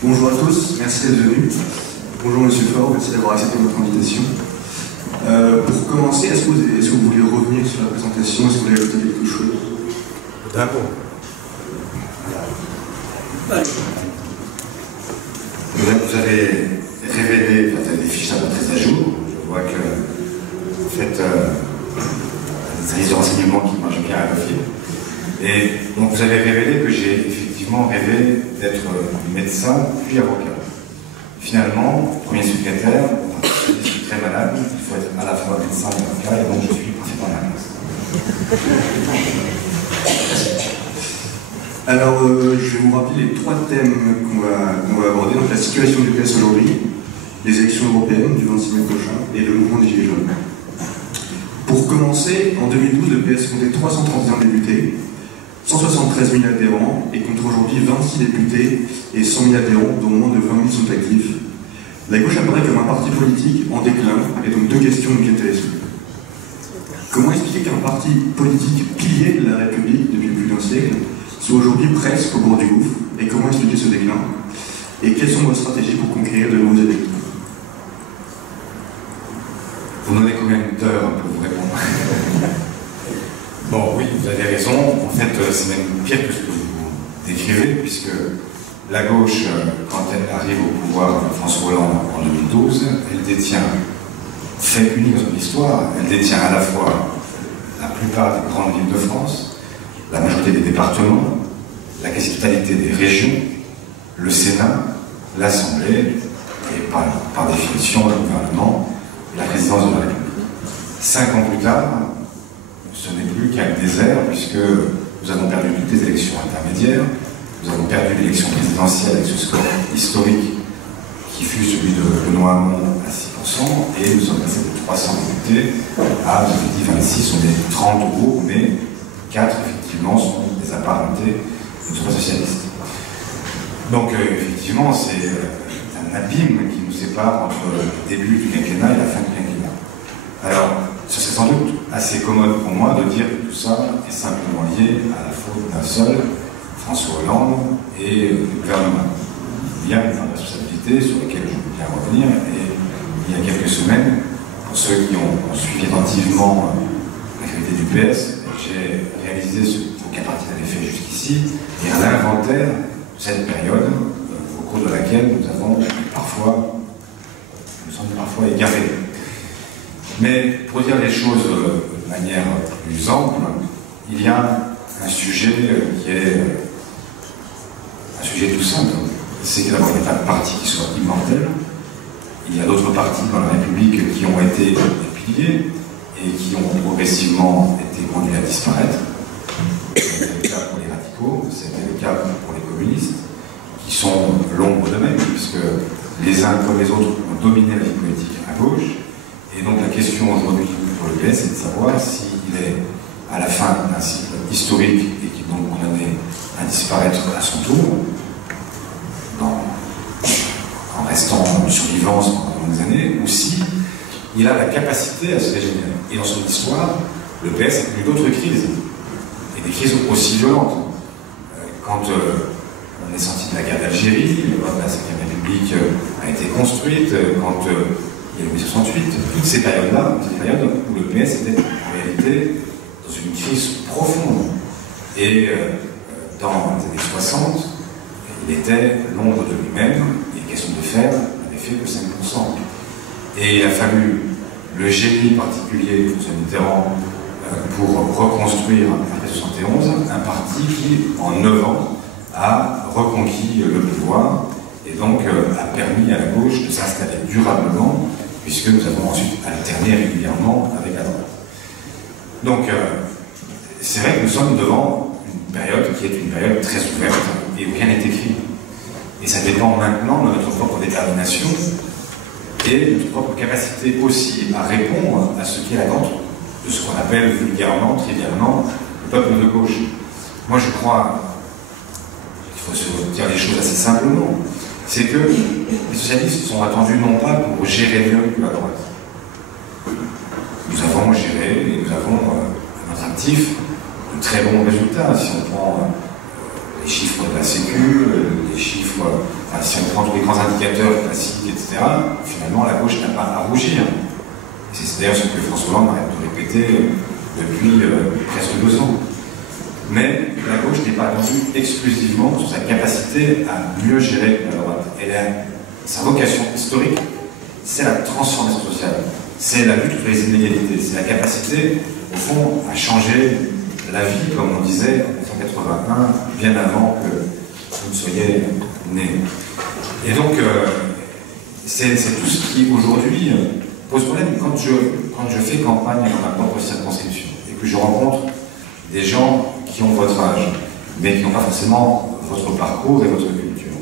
Bonjour à tous, merci d'être venus. Bonjour Monsieur Faure, merci d'avoir accepté notre invitation. Pour commencer, est-ce que vous voulez revenir sur la présentation? Est-ce que vous voulez ajouter quelque chose? D'accord. Vous avez révélé, vous avez des fiches un peu très à jour. Je vois que vous faites des services de renseignement qui marchent bien à l'office. Et donc vous avez révélé que j'ai effectivement rêvé d'être médecin puis avocat. Finalement, premier secrétaire, je suis très malade, il faut être à la fois médecin et avocat, et donc je suis parfaitement malade. Alors, je vais vous rappeler les trois thèmes qu'on va aborder. Donc, la situation du PS aujourd'hui, les élections européennes du 26 mai prochain et le mouvement des Gilets jaunes. Pour commencer, en 2012, le PS comptait 331 députés, 173 000 adhérents et compte aujourd'hui 26 députés et 100 000 adhérents, dont moins de 20 000 sont actifs. La gauche apparaît comme un parti politique en déclin, et donc deux questions nous viennent à l'esprit. Comment expliquer qu'un parti politique pilier de la République depuis plus d'un siècle soit aujourd'hui presque au bord du gouffre? Et comment expliquer ce déclin? Et quelles sont vos stratégies pour conquérir de nouveaux électeurs? Vous donnez combien d'heures pour vous répondre? Bon, oui, vous avez raison. En fait, c'est même pire que ce que vous décrivez, puisque la gauche, quand elle arrive au pouvoir de François Hollande en 2012, elle détient, fait unique dans son histoire, elle détient à la fois la plupart des grandes villes de France, la majorité des départements, la quasi-totalité des régions, le Sénat, l'Assemblée, et par définition le gouvernement, la présidence de la République. 5 ans plus tard, ce n'est plus qu'un désert, puisque nous avons perdu toutes les élections intermédiaires, nous avons perdu l'élection présidentielle avec ce score historique qui fut celui de Benoît Hamon à 6%, et nous sommes passés de 300 députés à, je vous dis, 26, on est 30 euros, mais 4 effectivement sont des apparentés de droit socialiste. Donc effectivement, c'est un abîme qui nous sépare entre le début du quinquennat et la fin du quinquennat. Alors, ce serait sans doute assez commode pour moi de dire que tout ça est simplement lié à la faute d'un seul, François Hollande, et le gouvernement. Il y a une responsabilité sur laquelle je veux bien revenir, et il y a quelques semaines, pour ceux qui ont suivi attentivement l'activité du PS, j'ai réalisé ce qu'aucun parti n'avait fait jusqu'ici, et un inventaire de cette période au cours de laquelle nous sommes parfois égarés. Mais pour dire les choses de manière plus ample, il y a un sujet qui est un sujet tout simple. C'est que d'abord, il n'y a pas de parti qui soit immortel. Il y a d'autres partis dans la République qui ont été des piliers et qui ont progressivement été conduits à disparaître. C'était le cas pour les radicaux, c'était le cas pour les communistes, qui sont l'ombre d'eux-mêmes, puisque les uns comme les autres ont dominé la vie politique à gauche. Et donc la question aujourd'hui pour le PS, c'est de savoir s'il est à la fin d'un cycle historique et qui est donc condamné à disparaître à son tour, en restant en survivance pendant des années, ou si il a la capacité à se régénérer. Et dans son histoire, le PS a connu d'autres crises, et des crises aussi violentes. Quand on est sorti de la guerre d'Algérie, quand la 5e République a été construite, quand il y a eu 68, toutes ces périodes-là, c'est des périodes où le PS était en réalité dans une crise profonde. Et dans les années 60, il était l'ombre de lui-même, et question de faire n'avait fait que 5%. Et il a fallu le génie particulier de François Mitterrand pour reconstruire, après 71, un parti qui, en 9 ans, a reconquis le pouvoir et donc a permis à la gauche de s'installer durablement, puisque nous avons ensuite alterné régulièrement avec la droite. Donc, c'est vrai que nous sommes devant une période qui est une période très ouverte et où rien n'est écrit. Et ça dépend maintenant de notre propre détermination et de notre propre capacité aussi à répondre à ce qui est l'attente de ce qu'on appelle vulgairement, trivialement, le peuple de gauche. Moi, je crois qu'il faut se dire les choses assez simplement. C'est que les socialistes sont attendus non pas pour gérer mieux que la droite. Nous avons géré et nous avons à notre actif de très bons résultats. Si on prend les les chiffres de la Sécu, les chiffres, enfin, si on prend tous les grands indicateurs classiques, etc., finalement la gauche n'a pas à rougir. C'est d'ailleurs ce que François Hollande arrête de répéter depuis presque 2 ans. Mais la gauche n'est pas attendue exclusivement sur sa capacité à mieux gérer la droite. Sa vocation historique, c'est la transformation sociale, c'est la lutte contre les inégalités, c'est la capacité, au fond, à changer la vie, comme on disait en 1981, bien avant que vous ne soyez nés. Et donc, c'est tout ce qui, aujourd'hui, pose problème quand je fais campagne dans ma propre circonscription et que je rencontre des gens qui ont votre âge, mais qui n'ont pas forcément votre parcours et votre culture.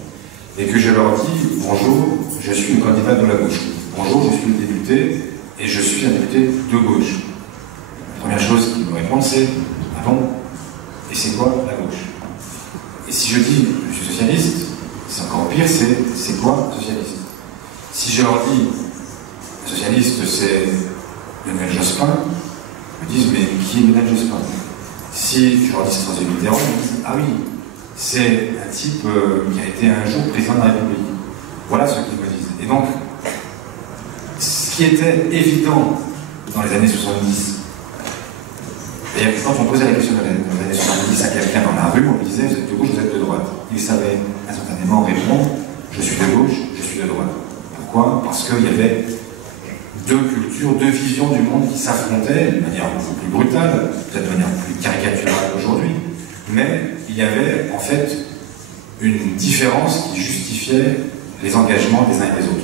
Et que je leur dis, bonjour, je suis le candidat de la gauche. Bonjour, je suis le député, et je suis un député de gauche. La première chose qu'ils me répondent, c'est, ah bon, et c'est quoi la gauche? Et si je dis, je suis socialiste, c'est encore pire, c'est quoi socialiste? Si je leur dis, socialiste, c'est Lionel Jospin, ils me disent, mais qui est Lionel Jospin? Si je leur dis c'est François Mitterrand, ils me disent, ah oui, c'est un type qui a été un jour président de la République. Voilà ce qu'ils me disent. Et donc, ce qui était évident dans les années 70, c'est-à-dire que quand on posait la question dans les années 70 à quelqu'un dans la rue, on lui disait, vous êtes de gauche, vous êtes de droite. Il savait instantanément répondre, je suis de gauche, je suis de droite. Pourquoi? Parce qu'il y avait 2 cultures, 2 visions du monde qui s'affrontaient de manière beaucoup plus brutale, peut-être de manière plus caricaturale aujourd'hui, mais il y avait en fait une différence qui justifiait les engagements des uns et des autres.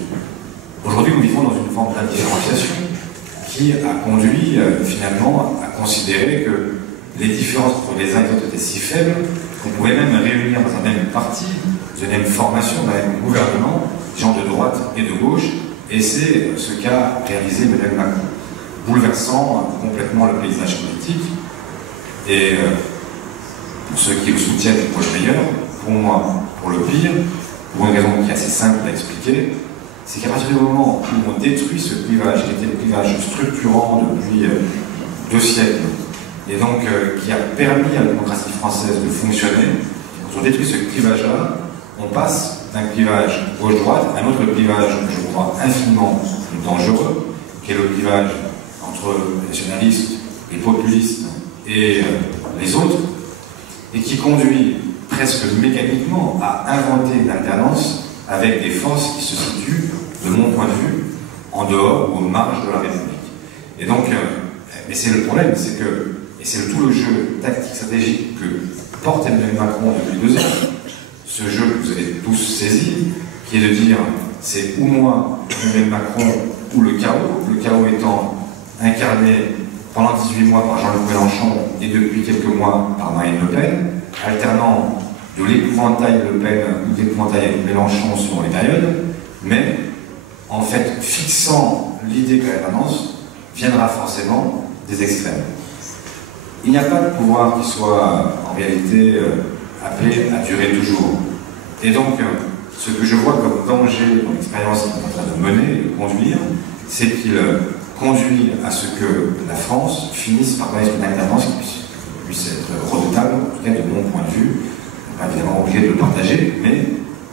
Aujourd'hui, nous vivons dans une forme d'indifférenciation qui a conduit finalement à considérer que les différences entre les uns et les autres étaient si faibles qu'on pouvait même réunir dans un même parti, dans une même formation, dans un même gouvernement, des gens de droite et de gauche. Et c'est ce qu'a réalisé Emmanuel Macron, bouleversant complètement le paysage politique. Et pour ceux qui le soutiennent, pour le meilleur, pour moi, pour le pire, pour une raison qui est assez simple à expliquer, c'est qu'à partir du moment où on détruit ce clivage, qui était le clivage structurant depuis 2 siècles, et donc qui a permis à la démocratie française de fonctionner, quand on détruit ce clivage-là, on passe d'un clivage gauche-droite à un autre clivage, je crois, infiniment plus dangereux, qui est le clivage entre les nationalistes, les populistes et les autres, et qui conduit presque mécaniquement à inventer une alternance avec des forces qui se situent, de mon point de vue, en dehors ou aux marges de la République. Et donc, mais c'est le problème, c'est que, et c'est tout le jeu tactique stratégique que porte Emmanuel Macron depuis 2 ans, ce jeu que vous avez tous saisi, qui est de dire c'est ou moi, Emmanuel Macron, ou le chaos étant incarné pendant 18 mois par Jean-Luc Mélenchon et depuis quelques mois par Marine Le Pen, alternant de l'épouvantail Le Pen ou de l'épouvantail Mélenchon selon les périodes, mais en fait fixant l'idée que l'alternance viendra forcément des extrêmes. Il n'y a pas de pouvoir qui soit en réalité appelé à durer toujours. Et donc, ce que je vois comme danger dans l'expérience qu'il est en train de mener et de conduire, c'est qu'il conduit à ce que la France finisse par connaître une alternance qui puisse être redoutable, en tout cas de mon point de vue. Je ne suis pas évidemment obligé de le partager, mais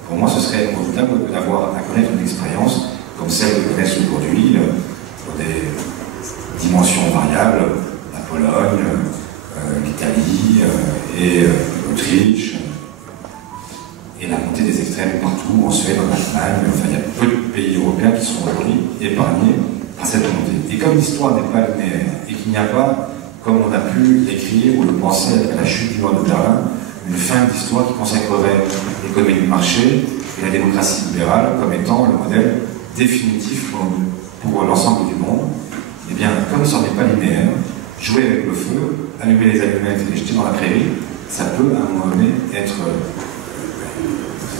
pour moi ce serait redoutable d'avoir à connaître une expérience comme celle que connaissent aujourd'hui pour des dimensions variables, la Pologne, l'Italie et l'Autriche, et la montée des extrêmes partout, en Suède, en Allemagne, enfin il y a peu de pays européens qui sont aujourd'hui épargnés par cette montée. Et comme l'histoire n'est pas linéaire, et qu'il n'y a pas, comme on a pu l'écrire ou le penser avec la chute du mur de Berlin, une fin d'histoire qui consacrerait l'économie du marché et la démocratie libérale comme étant le modèle définitif pour l'ensemble du monde, eh bien, comme ça n'est pas linéaire, jouer avec le feu, allumer les allumettes et les jeter dans la prairie, ça peut à un moment donné être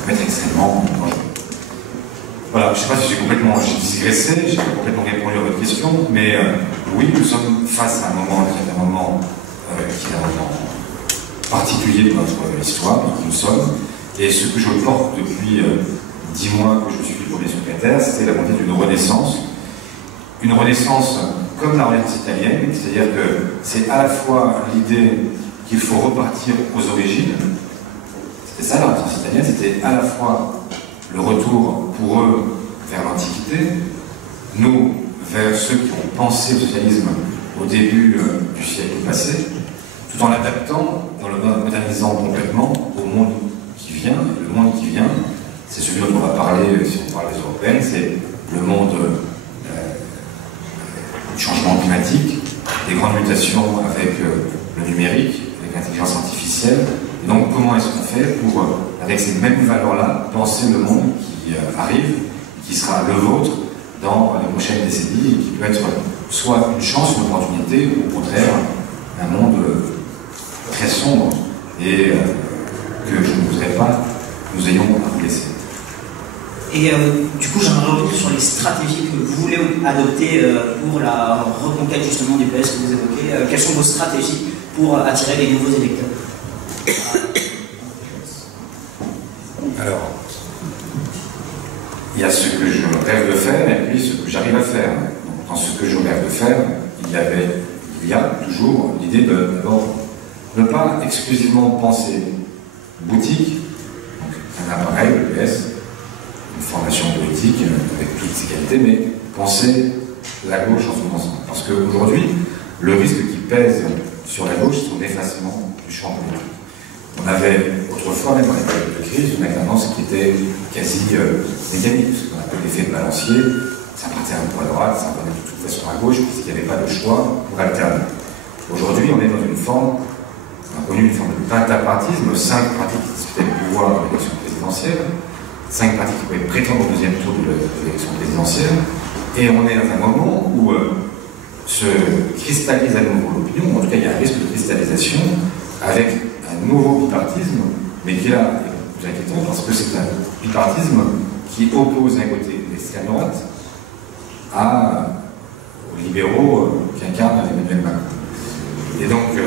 extrêmement dangereux. Voilà, je ne sais pas si j'ai digressé, j'ai complètement répondu à votre question, mais oui, nous sommes face à un moment qui est un moment particulier de notre histoire, où nous sommes, et ce que je porte depuis 10 mois que je suis premier secrétaire, c'est la montée d'une renaissance. Une renaissance comme la Renaissance italienne, c'est-à-dire que c'est à la fois l'idée qu'il faut repartir aux origines, C'était ça la Renaissance italienne, c'était à la fois le retour pour eux vers l'Antiquité, nous vers ceux qui ont pensé le socialisme au début du siècle passé, tout en l'adaptant, en le modernisant complètement au monde qui vient. Le monde qui vient, c'est celui dont on va parler si on parle des européennes, c'est le monde du changement climatique, des grandes mutations avec le numérique, avec l'intelligence artificielle. Et donc comment est-ce qu'on fait pour, avec ces mêmes valeurs-là, penser le monde qui arrive, qui sera le vôtre dans les prochaines décennies, et qui peut être soit une chance, une opportunité, ou au contraire un monde très sombre et que je ne voudrais pas que nous ayons à vous laisser. Et du coup, j'aimerais revenir sur les stratégies que vous voulez adopter pour la reconquête justement du PS que vous évoquez. Quelles sont vos stratégies pour attirer les nouveaux électeurs? Alors, il y a ce que je rêve de faire et puis ce que j'arrive à faire. Donc, dans ce que je rêve de faire, il y a toujours l'idée de d'abord ne pas exclusivement penser boutique, donc un appareil, le PS, une formation politique avec toutes ses qualités, mais penser la gauche en son ensemble. Parce qu'aujourd'hui, le risque qui pèse sur la gauche, c'est son effacement du champ politique. On avait autrefois, même dans les périodes de crise, une alternance qui était quasi mécanique, ce qu'on appelle l'effet de balancier. Ça partait un peu à droite, ça partait de toute façon à gauche, puisqu'il n'y avait pas de choix pour alterner. Aujourd'hui, on est dans une forme, on a connu une forme de pentapartisme, 5 partis qui disputaient le pouvoir dans l'élection présidentielle, 5 partis qui pouvaient prétendre au deuxième tour de l'élection présidentielle, et on est dans un moment où se cristallise à nouveau l'opinion, en tout cas il y a un risque de cristallisation avec un nouveau bipartisme, mais qui est là, plus inquiétant, parce que c'est un bipartisme qui oppose d'un côté l'extrême droite aux libéraux qui incarnent Emmanuel Macron. Et donc,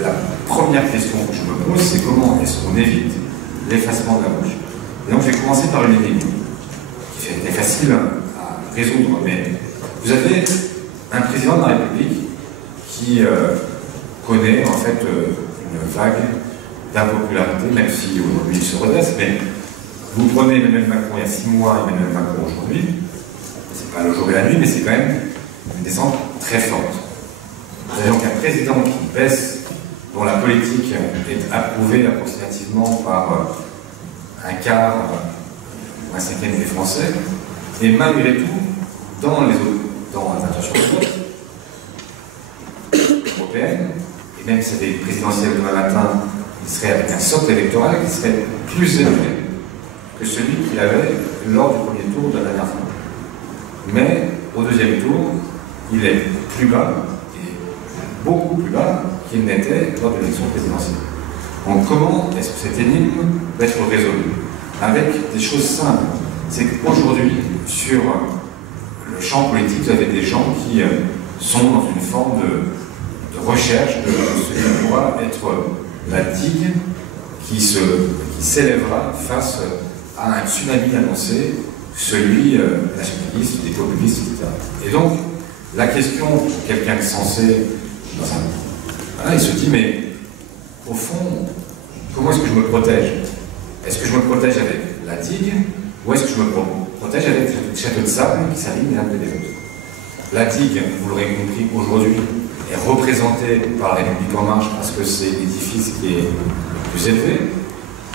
la première question que je me pose, c'est comment est-ce qu'on évite l'effacement de la gauche. Et donc, je vais commencer par une énigme qui est facile à résoudre, mais vous avez un président de la République qui connaît en fait une vague d'impopularité, même si aujourd'hui il se redresse, mais vous prenez Emmanuel Macron il y a 6 mois et Emmanuel Macron aujourd'hui, c'est pas le jour et la nuit, mais c'est quand même une descente très forte. Vous avez donc un président qui baisse, dont la politique est approuvée approximativement par un quart ou un cinquième des Français, et malgré tout, dans les intentions de vote européennes, et même si c'était présidentielle demain matin, il serait avec un socle électoral qui serait plus élevé que celui qu'il avait lors du premier tour de la dernière fois. Mais au deuxième tour, il est plus bas, et beaucoup plus bas qu'il n'était lors de l'élection présidentielle. Donc comment est-ce que cette énigme va être résolue? Avec des choses simples. C'est qu'aujourd'hui, sur le champ politique, vous avez des gens qui sont dans une forme de recherche de ce qui pourra être la digue qui s'élèvera face à un tsunami annoncé, celui nationaliste, des populistes, etc. Et donc, la question pour quelqu'un de sensé, voilà, il se dit, mais au fond, comment est-ce que je me protège? Est-ce que je me protège avec la digue, ou est-ce que je me protège avec le château de sable qui s'aligne les uns des autres? La digue, vous l'aurez compris aujourd'hui, est représentée par la République en marche parce que c'est l'édifice qui est le plus élevé.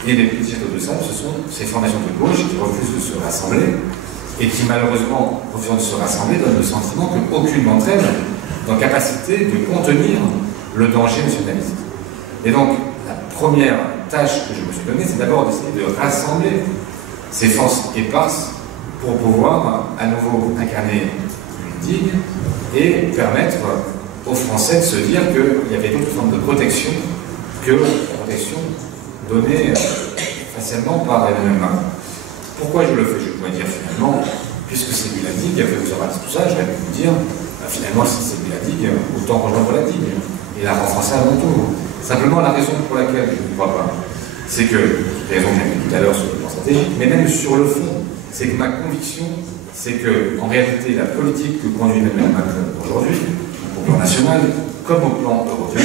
Et les petits châteaux de sable, ce sont ces formations de gauche qui refusent de se rassembler et qui, malheureusement, refusant de se rassembler, donnent le sentiment qu'aucune d'entre elles est en capacité de contenir le danger nationaliste. Et donc, la première tâche que je me suis donnée, c'est d'abord d'essayer de rassembler ces forces éparses pour pouvoir à nouveau incarner une digue et permettre aux Français de se dire qu'il y avait d'autres formes de protection que la protection donnée facilement par Emmanuel Macron. Pourquoi je le fais? Je pourrais dire finalement, puisque c'est lui la digue, il a fait vous avoir dit tout ça, j'aurais pu vous dire, finalement si c'est lui la digue, autant rejoindre la digue et la renforcer à mon tour. Simplement la raison pour laquelle je ne crois pas, c'est que, les raisons que j'ai dit tout à l'heure sur le plan stratégique, mais même sur le fond, c'est que ma conviction, c'est que en réalité la politique que conduit Emmanuel Macron aujourd'hui, au plan national comme au plan européen,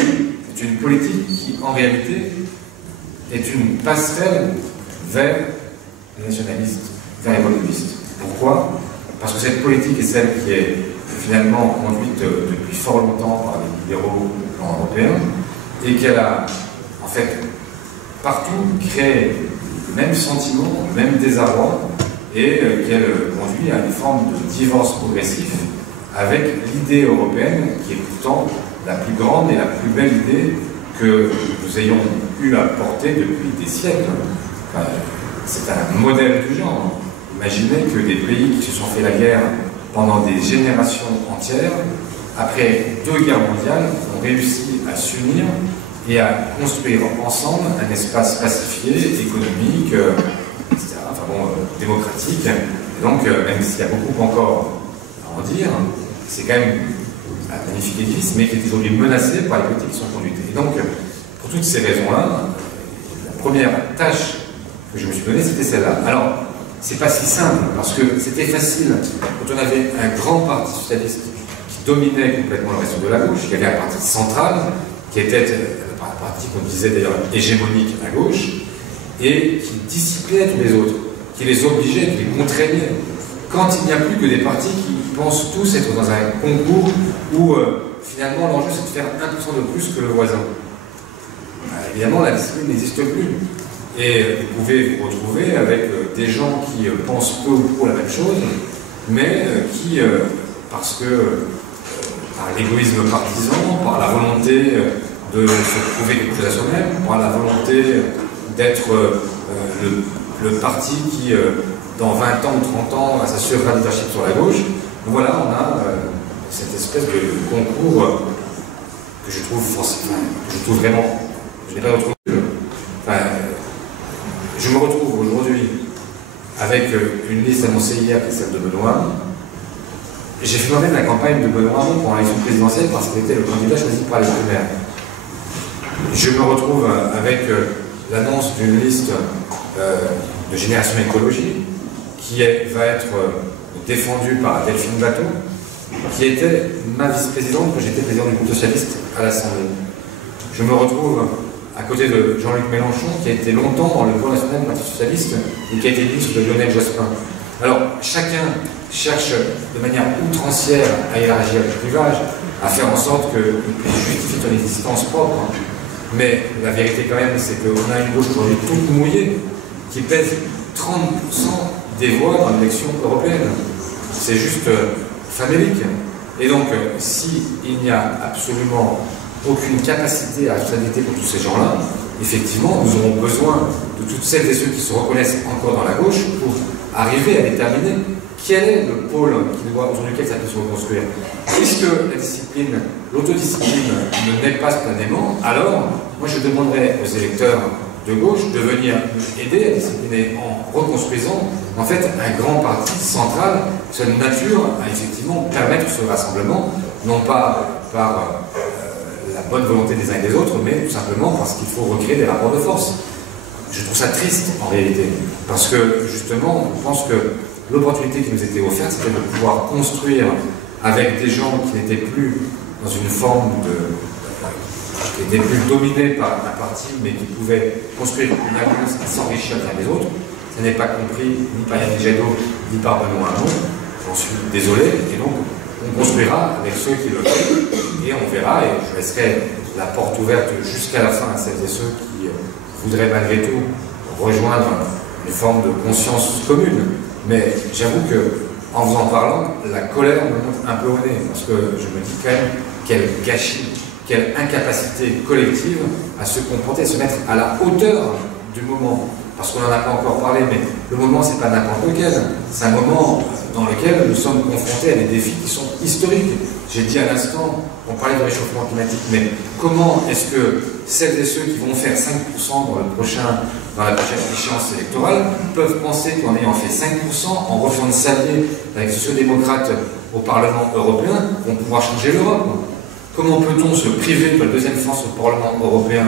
c'est une politique qui en réalité est une passerelle vers les nationalistes, vers les populistes. Pourquoi? Parce que cette politique est celle qui est finalement conduite depuis fort longtemps par les libéraux au plan européen et qu'elle a en fait partout créé le même sentiment, le même désarroi et qu'elle conduit à une forme de divorce progressif avec l'idée européenne qui est pourtant la plus grande et la plus belle idée que nous ayons eu à porter depuis des siècles. Enfin, c'est un modèle du genre. Imaginez que des pays qui se sont fait la guerre pendant des générations entières, après 2 guerres mondiales, ont réussi à s'unir et à construire ensemble un espace pacifié, économique, etc., enfin bon, démocratique. Et donc, même s'il y a beaucoup encore à en dire, c'est quand même un magnifique édifice, mais qui est aujourd'hui menacé par les politiques qui sont conduites. Et donc, pour toutes ces raisons-là, la première tâche que je me suis donnée, c'était celle-là. Alors, c'est pas si simple, parce que c'était facile. Quand on avait un grand parti socialiste qui dominait complètement le reste de la gauche, il y avait un parti central, qui était un parti qu'on disait d'ailleurs hégémonique à gauche, et qui disciplinait tous les autres, qui les obligeait, qui les contraignait. Quand il n'y a plus que des partis qui pensent tous être dans un concours où finalement l'enjeu c'est de faire 1% de plus que le voisin. Évidemment, la discipline n'existe plus. Et vous pouvez vous retrouver avec des gens qui pensent peu ou prou la même chose, mais qui, parce que par l'égoïsme partisan, par la volonté de se prouver quelque chose à soi-même, par la volonté d'être le parti qui, dans 20 ans ou 30 ans, s'assurera le leadership sur la gauche, voilà, on a cette espèce de concours que je trouve vraiment, je n'ai pas retrouvé. Enfin, je me retrouve aujourd'hui avec une liste annoncée hier qui est celle de Benoît. J'ai fait moi-même la campagne de Benoît pour l'élection présidentielle parce qu'il était le candidat choisi par les primaires. Je me retrouve avec l'annonce d'une liste de Génération Écologie qui va être défendue par Delphine Bateau, qui était ma vice-présidente quand j'étais président du groupe socialiste à l'Assemblée. Je me retrouve à côté de Jean-Luc Mélenchon, qui a été longtemps dans le Front National du Parti Socialiste et qui a été ministre de Lionel Jospin. Alors, chacun cherche de manière outrancière à élargir le clivage, à faire en sorte qu'il puisse justifier son existence propre. Mais la vérité quand même, c'est qu'on a une gauche aujourd'hui toute mouillée, qui pèse 30% des voix dans l'élection européenne. C'est juste famélique. Et donc, s'il n'y a absolument aucune capacité à responsabilité pour tous ces gens-là, effectivement, nous aurons besoin de toutes celles et ceux qui se reconnaissent encore dans la gauche pour arriver à déterminer quel est le pôle autour duquel ça peut se reconstruire. Puisque la discipline, l'autodiscipline ne naît pas spontanément, alors moi je demanderais aux électeurs de gauche de venir aider à discipliner en reconstruisant en fait un grand parti central, seule nature à effectivement permettre ce rassemblement, non pas par la bonne volonté des uns et des autres, mais tout simplement parce qu'il faut recréer des rapports de force. Je trouve ça triste en réalité, parce que justement, je pense que l'opportunité qui nous était offerte, c'était de pouvoir construire avec des gens qui n'étaient plus dans une forme qui n'étaient plus dominés par un parti, mais qui pouvaient construire une alliance et s'enrichir les uns des autres. Ça n'est pas compris ni par Yannick Jadot, ni par Benoît Hamon. J'en suis désolé, et donc on construira avec ceux qui le font, et on verra, et je laisserai la porte ouverte jusqu'à la fin à celles et ceux qui voudraient malgré tout rejoindre une forme de conscience commune. Mais j'avoue que, en vous en parlant, la colère me monte un peu au nez, parce que je me dis quand même quel gâchis, quelle incapacité collective à se comporter, à se mettre à la hauteur du moment. Parce qu'on n'en a pas encore parlé, mais le moment, c'est pas n'importe lequel. C'est un moment dans lequel nous sommes confrontés à des défis qui sont historiques. J'ai dit à l'instant, on parlait de réchauffement climatique, mais comment est-ce que celles et ceux qui vont faire 5% dans la prochaine échéance électorale peuvent penser qu'en ayant fait 5%, en refusant de s'allier avec les sociodémocrates au Parlement européen, vont pouvoir changer l'Europe? Comment peut-on se priver de la deuxième France au Parlement européen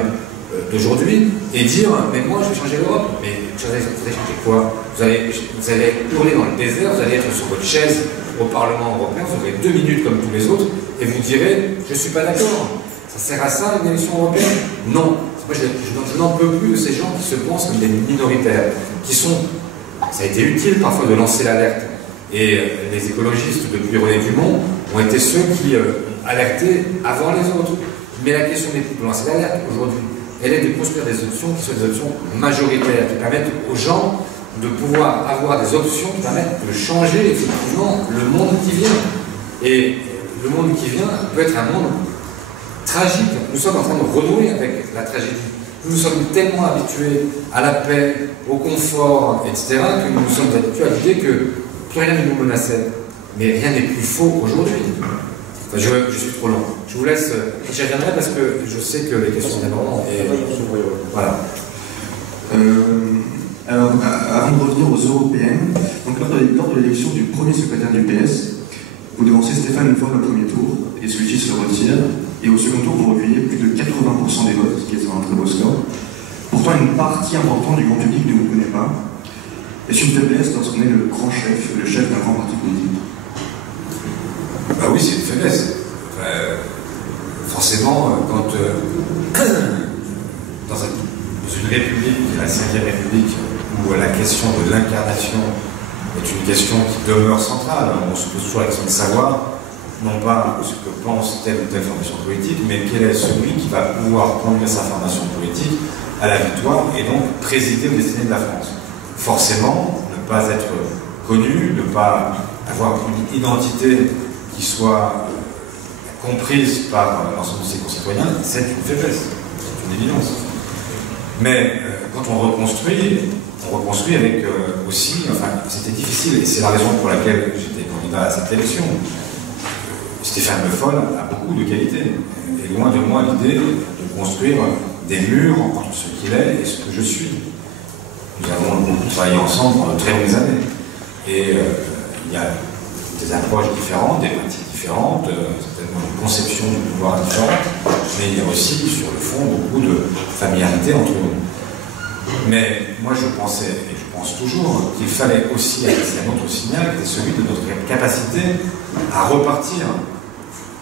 d'aujourd'hui et dire mais moi je vais changer l'Europe? Mais vous allez changer quoi? Vous allez hurler dans le désert, vous allez être sur votre chaise au Parlement européen, vous aurez 2 minutes comme tous les autres et vous direz je ne suis pas d'accord. Ça sert à ça une élection européenne? Non, moi je n'en peux plus de ces gens qui se pensent comme des minoritaires, qui sont, ça a été utile parfois de lancer l'alerte, et les écologistes depuis René Dumont ont été ceux qui ont alerté avant les autres. Mais la question n'est plus de lancer l'alerte aujourd'hui, elle est de construire des options qui soient des options majoritaires, qui permettent aux gens de pouvoir avoir des options qui permettent de changer effectivement le monde qui vient. Et le monde qui vient peut être un monde tragique. Nous sommes en train de renouer avec la tragédie. Nous sommes tellement habitués à la paix, au confort, etc., que nous nous sommes habitués à l'idée que plus rien ne nous menaçait. Mais rien n'est plus faux aujourd'hui. Enfin, je suis trop long. Je vous laisse, j'y reviendrai parce que je sais que les questions viendront. Et voilà. Alors, avant de revenir aux européennes, donc lors de l'élection du premier secrétaire du PS, vous devancez Stéphane Le Foll au premier tour, et celui-ci se retire, et au second tour, vous recueillez plus de 80% des votes, ce qui est un très beau score. Pourtant, une partie importante du grand public ne vous connaît pas. Est-ce une faiblesse lorsqu'on est le grand chef, le chef d'un grand parti politique? Bah oui, c'est une faiblesse. Forcément, quand dans une république, la 5e République, où la question de l'incarnation est une question qui demeure centrale, on se pose toujours la question de savoir, non pas ce que pense telle ou telle formation politique, mais quel est celui qui va pouvoir conduire sa formation politique à la victoire et donc présider aux destinées de la France. Forcément, ne pas être connu, ne pas avoir une identité qui soit comprise par l'ensemble de ses concitoyens, c'est une faiblesse, c'est une évidence. Mais quand on reconstruit avec aussi, enfin, c'était difficile, et c'est la raison pour laquelle j'étais candidat à cette élection. Stéphane Le Foll a beaucoup de qualités, et loin de moi l'idée de construire des murs entre ce qu'il est et ce que je suis. Nous avons beaucoup travaillé ensemble pendant de très longues années, et il y a des approches différentes, des pratiques différentes, certainement une conception du pouvoir différente, mais il y a aussi, sur le fond, beaucoup de familiarité entre nous. Mais moi je pensais, et je pense toujours, qu'il fallait aussi adresser un autre signal, qui est celui de notre capacité à repartir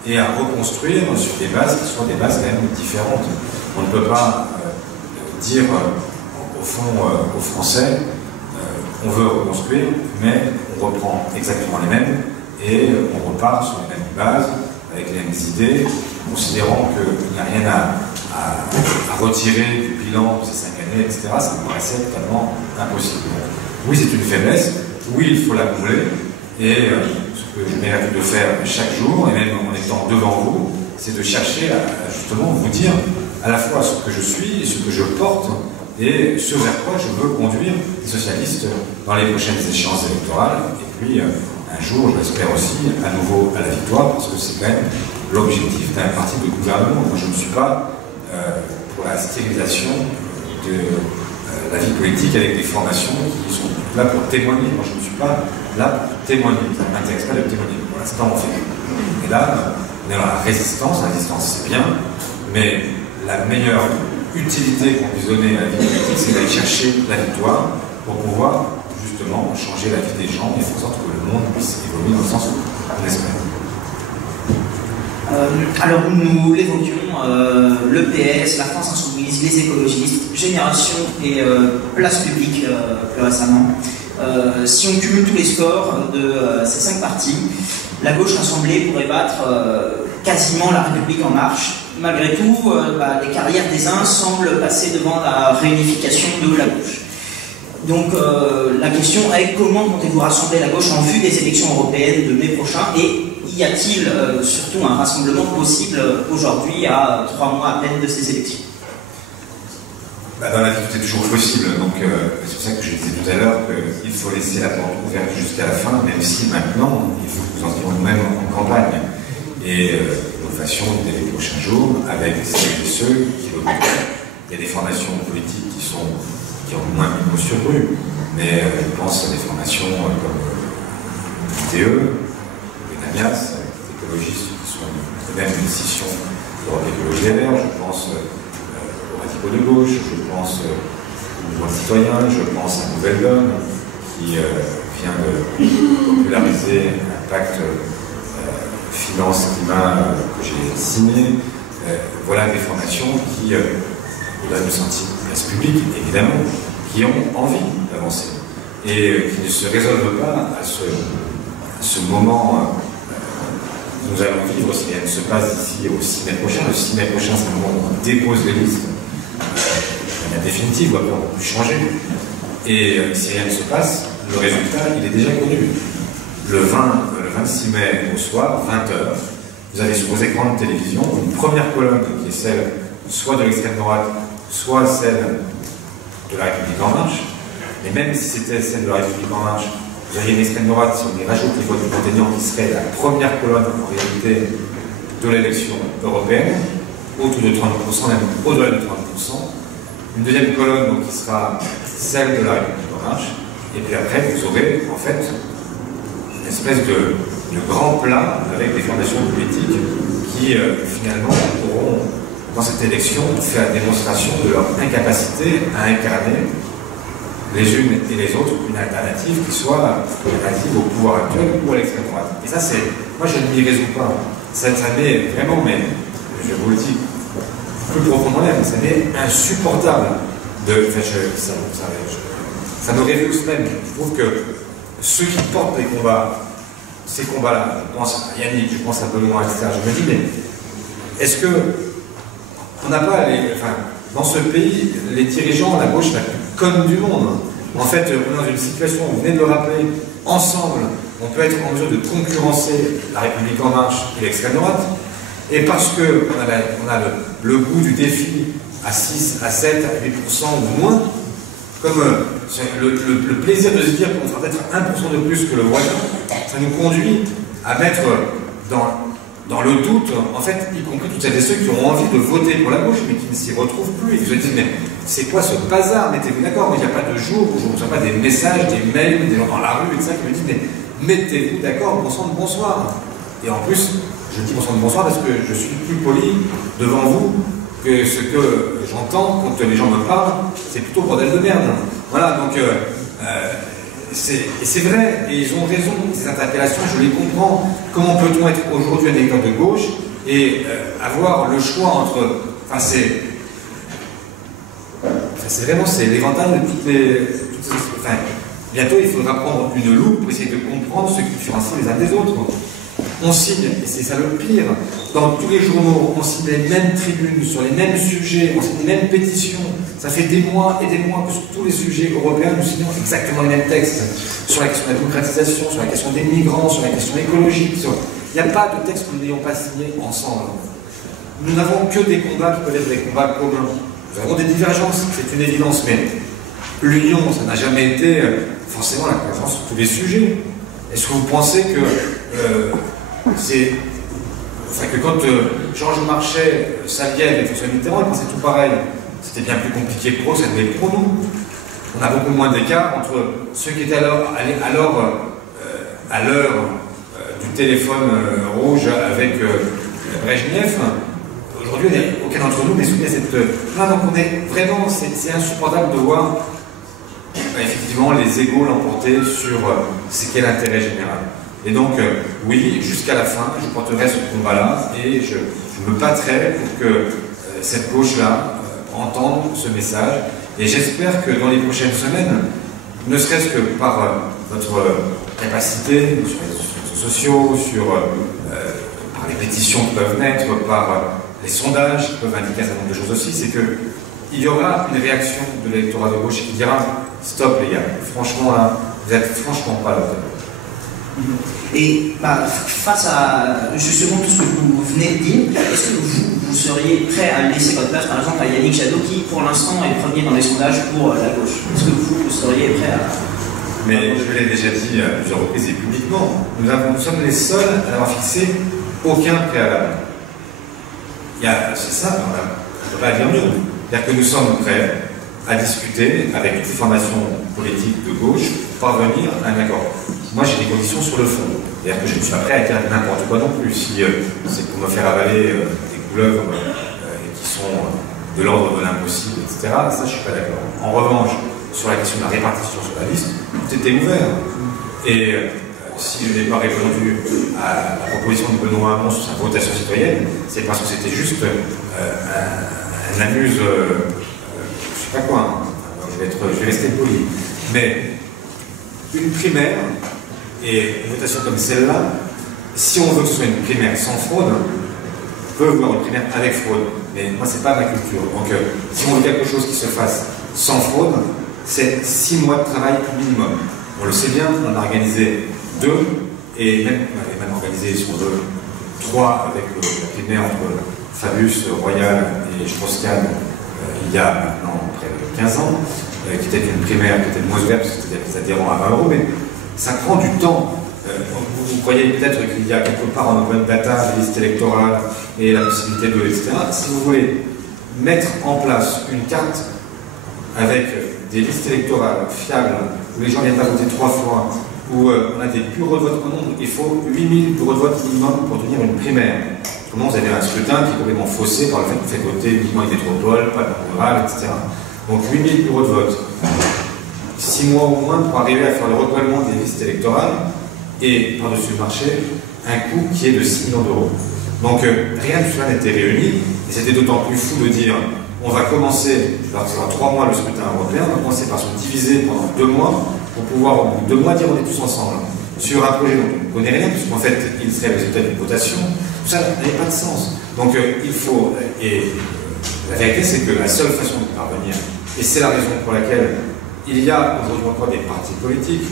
et à reconstruire sur des bases qui soient des bases quand même différentes. On ne peut pas dire au fond aux Français on veut reconstruire, mais on reprend exactement les mêmes et on repart sur les mêmes bases, avec les mêmes idées, considérant qu'il n'y a rien à retirer du bilan de ces 5 années, etc. Ça me paraissait totalement impossible. Oui, c'est une faiblesse, oui, il faut la combler, et ce que je m'évite de faire chaque jour, et même en étant devant vous, c'est de chercher à justement vous dire à la fois ce que je suis, ce que je porte, et ce vers quoi je veux conduire les socialistes dans les prochaines échéances électorales, et puis un jour, je l'espère aussi, à nouveau à la victoire, parce que c'est quand même l'objectif d'un parti de gouvernement. Moi, je ne suis pas pour la stérilisation de la vie politique avec des formations qui sont là pour témoigner. Moi, je ne suis pas là pour témoigner. Ça ne m'intéresse pas de témoigner. Pour l'instant, on fait. Et là, on est dans la résistance. La résistance, c'est bien, mais la meilleure utilité qu'on puisse donner à la vie politique, c'est d'aller chercher la victoire pour pouvoir justement changer la vie des gens et faire en sorte que le monde puisse évoluer dans le sens où on espère. Alors nous l'évoquions, le PS, la France Insoumise, les écologistes, Génération et Place Publique plus récemment. Si on cumule tous les scores de ces 5 partis, la gauche rassemblée pourrait battre quasiment la République en marche. Malgré tout, les carrières des uns semblent passer devant la réunification de la gauche. Donc la question est comment comptez-vous rassembler la gauche en vue des élections européennes de mai prochain, et y a-t-il surtout un rassemblement possible aujourd'hui à 3 mois à peine de ces élections? Dans la vie, tout est toujours possible, donc c'est pour ça que je disais tout à l'heure qu'il faut laisser la porte ouverte jusqu'à la fin, même si maintenant, il faut que nous en soyons nous-mêmes en campagne. Et nous fassions dès les prochains jours avec celles et ceux qui le veulent. Il y a des formations politiques qui ont moins mis sur rue, mais je pense à des formations comme l'ITE, Benamias, les écologistes qui sont même une scission d'Europe Écologie Les Verts, je pense aux radicaux de gauche, je pense au mouvement citoyen, je pense à Nouvelle Donne, qui vient de populariser un pacte finance-climat que j'ai signé. Voilà des formations qui il doit nous sentir place publique, évidemment, qui ont envie d'avancer et qui ne se résolvent pas à ce moment que nous allons vivre si rien ne se passe d'ici au 6 mai prochain. Le 6 mai prochain, c'est le moment où on dépose les listes. La définitive, après on peut plus changer. Et si rien ne se passe, le résultat, il est déjà connu. Le 26 mai au soir, 20h, vous avez sur vos écrans de télévision une première colonne qui est celle soit de l'extrême droite, soit celle de la République en marche. Mais même si c'était celle de la République en marche, vous auriez une extrême droite, si on y rajoute les votes du Monténégro, qui serait la première colonne en réalité de l'élection européenne, autour de 30%, même au-delà de 30%. Une deuxième colonne donc, qui sera celle de la République en marche. Et puis après, vous aurez en fait une espèce de grand plat avec des formations politiques qui finalement auront, dans cette élection, fait la démonstration de leur incapacité à incarner les unes et les autres une alternative qui soit relative au pouvoir actuel ou à l'extrême droite. Et ça, c'est. Moi, je ne m'y résous pas. Ça m'est vraiment, mais je vous le dis plus profondément, ça m'est insupportable de. Enfin, ça me révulse même. Je trouve que ceux qui portent les combats, ces combats-là, je pense à Yannick, je pense à Benoît, etc., je me dis, mais est-ce que on n'a pas dans ce pays, les dirigeants, la gauche la plus conne du monde. En fait, on est dans une situation, vous venez de le rappeler, ensemble, on peut être en mesure de concurrencer la République en marche et l'extrême droite, et parce qu'on a le goût du défi à 6, à 7, à 8% ou moins, comme le plaisir de se dire qu'on fera peut-être 1% de plus que le voisin, ça nous conduit à mettre dans le doute, en fait, y compris toutes celles et ceux qui ont envie de voter pour la gauche, mais qui ne s'y retrouvent plus. Ils se disent, mais c'est quoi ce bazar? Mettez-vous d'accord, il n'y a pas de jour où je ne reçois pas des messages, des mails, des gens dans la rue, et ça, qui me disent, mais mettez-vous d'accord, bon sang de bonsoir. Et en plus, je dis bon sang de bonsoir parce que je suis plus poli devant vous que ce que j'entends quand les gens me parlent, c'est plutôt bordel de merde. Voilà, donc, et c'est vrai, et ils ont raison, ces interpellations, je les comprends. Comment peut-on être aujourd'hui un électeur de gauche et avoir le choix entre... Enfin, c'est vraiment l'éventail de toutes les... Enfin, bientôt, il faudra prendre une loupe pour essayer de comprendre ce qui différencie les uns des autres. On signe, et c'est ça le pire, dans tous les journaux, on signe les mêmes tribunes, sur les mêmes sujets, on signe les mêmes pétitions. Ça fait des mois et des mois que sur tous les sujets européens, nous signons exactement les mêmes textes. Sur la question de la démocratisation, sur la question des migrants, sur la question écologique. Il n'y a pas de texte que nous n'ayons pas signé ensemble. Nous n'avons que des combats qui peuvent être des combats communs. Nous avons des divergences, c'est une évidence, mais l'union, ça n'a jamais été forcément la convergence sur tous les sujets. Est-ce que vous pensez que que quand Georges Marchais, Saliève et François Mitterrand, ils pensaient tout pareil? C'était bien plus compliqué pour eux, ça devait être pour nous. On a beaucoup moins d'écart entre ceux qui étaient alors à l'heure du téléphone rouge avec Brejnev. Aujourd'hui, aucun d'entre nous n'est soumis à cette... Là, donc on est vraiment... C'est insupportable de voir effectivement les égos l'emporter sur ce qu'est l'intérêt général. Et donc, oui, jusqu'à la fin, je porterai ce combat-là et je me battrai pour que cette gauche-là entende ce message. Et j'espère que dans les prochaines semaines, ne serait-ce que par votre capacité sur les réseaux sociaux, par les pétitions qui peuvent naître, par les sondages qui peuvent indiquer un certain nombre de choses aussi, c'est qu'il y aura une réaction de l'électorat de gauche qui dira « Stop les gars, franchement là, vous n'êtes franchement pas à la hauteur ». Et face à justement tout ce que vous venez de dire, est-ce que vous seriez prêt à laisser votre place par exemple à Yannick Jadot qui pour l'instant est premier dans les sondages pour la gauche? Est-ce que vous seriez prêt à... Mais je l'ai déjà dit à plusieurs reprises et publiquement, nous sommes les seuls à avoir fixé aucun préalable. C'est ça, on ne peut pas dire mieux. C'est-à-dire que nous sommes prêts à discuter avec toutes les formations politiques de gauche pour parvenir à un accord. Moi, j'ai des conditions sur le fond. C'est-à-dire que je ne suis pas prêt à dire n'importe quoi non plus. Si c'est pour me faire avaler des couleuvres qui sont de l'ordre de l'impossible, etc., ça, je ne suis pas d'accord. En revanche, sur la question de la répartition sur la liste, tout était ouvert. Et si je n'ai pas répondu à la proposition de Benoît Hamon sur sa votation citoyenne, c'est parce que c'était juste un amuse sais pas quoi, hein. Je vais rester poli. Mais une primaire, et une votation comme celle-là, si on veut que ce soit une primaire sans fraude, on peut voir une primaire avec fraude. Mais moi, c'est pas ma culture. Donc, si on veut quelque chose qui se fasse sans fraude, c'est 6 mois de travail minimum. On le sait bien, on a organisé 2, et même, on avait même organisé, si on veut, 3 avec la primaire entre Fabius, Royal et Strauss-Kahn, il y a maintenant près de 15 ans, qui était une primaire qui était moins ouverte, c'est-à-dire des adhérents à 20 €, mais ça prend du temps. Vous croyez peut-être qu'il y a quelque part en open data des listes électorales et la possibilité de, etc. Si vous voulez mettre en place une carte avec des listes électorales fiables, où les gens viennent pas voter 3 fois, où on a des bureaux de vote en nombre, il faut 8000 bureaux de vote minimum pour tenir une primaire. Comment vous avez un scrutin qui est complètement faussé par le fait que vous faites voter uniquement les métropoles, pas le rural, etc. Donc 8000 bureaux de vote. 6 mois au moins pour arriver à faire le renouvellement des listes électorales et par-dessus le marché, un coût qui est de 6 millions d'euros. Donc rien de cela n'était réuni, et c'était d'autant plus fou de dire on va commencer, alors que ça sera 3 mois le scrutin européen, on va commencer par se diviser pendant 2 mois pour pouvoir au bout de 2 mois dire on est tous ensemble sur un projet dont on ne connaît rien, puisqu'en fait il serait le résultat d'une votation, tout ça n'avait pas de sens. Donc il faut, et la vérité c'est que la seule façon de parvenir, et c'est la raison pour laquelle il y a aujourd'hui encore des partis politiques,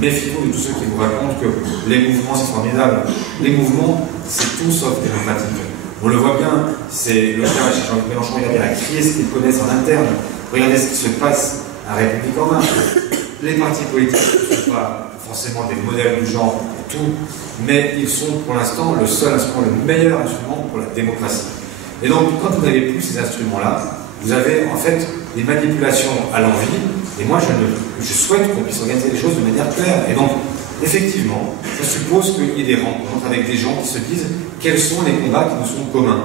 méfiez-vous de tous ceux qui vous racontent que les mouvements c'est formidable. Les mouvements c'est tout sauf démocratique. On le voit bien, c'est le cas chez Jean-Luc Mélenchon, regardez à crier ce qu'ils connaissent en interne, regardez ce qui se passe à République en marche. Les partis politiques ne sont pas forcément des modèles du genre et tout, mais ils sont pour l'instant le seul instrument, le meilleur instrument pour la démocratie. Et donc, quand vous n'avez plus ces instruments-là, vous avez en fait des manipulations à l'envie, et moi je souhaite qu'on puisse organiser les choses de manière claire. Et donc, effectivement, ça suppose qu'il y ait des rencontres avec des gens qui se disent quels sont les combats qui nous sont communs.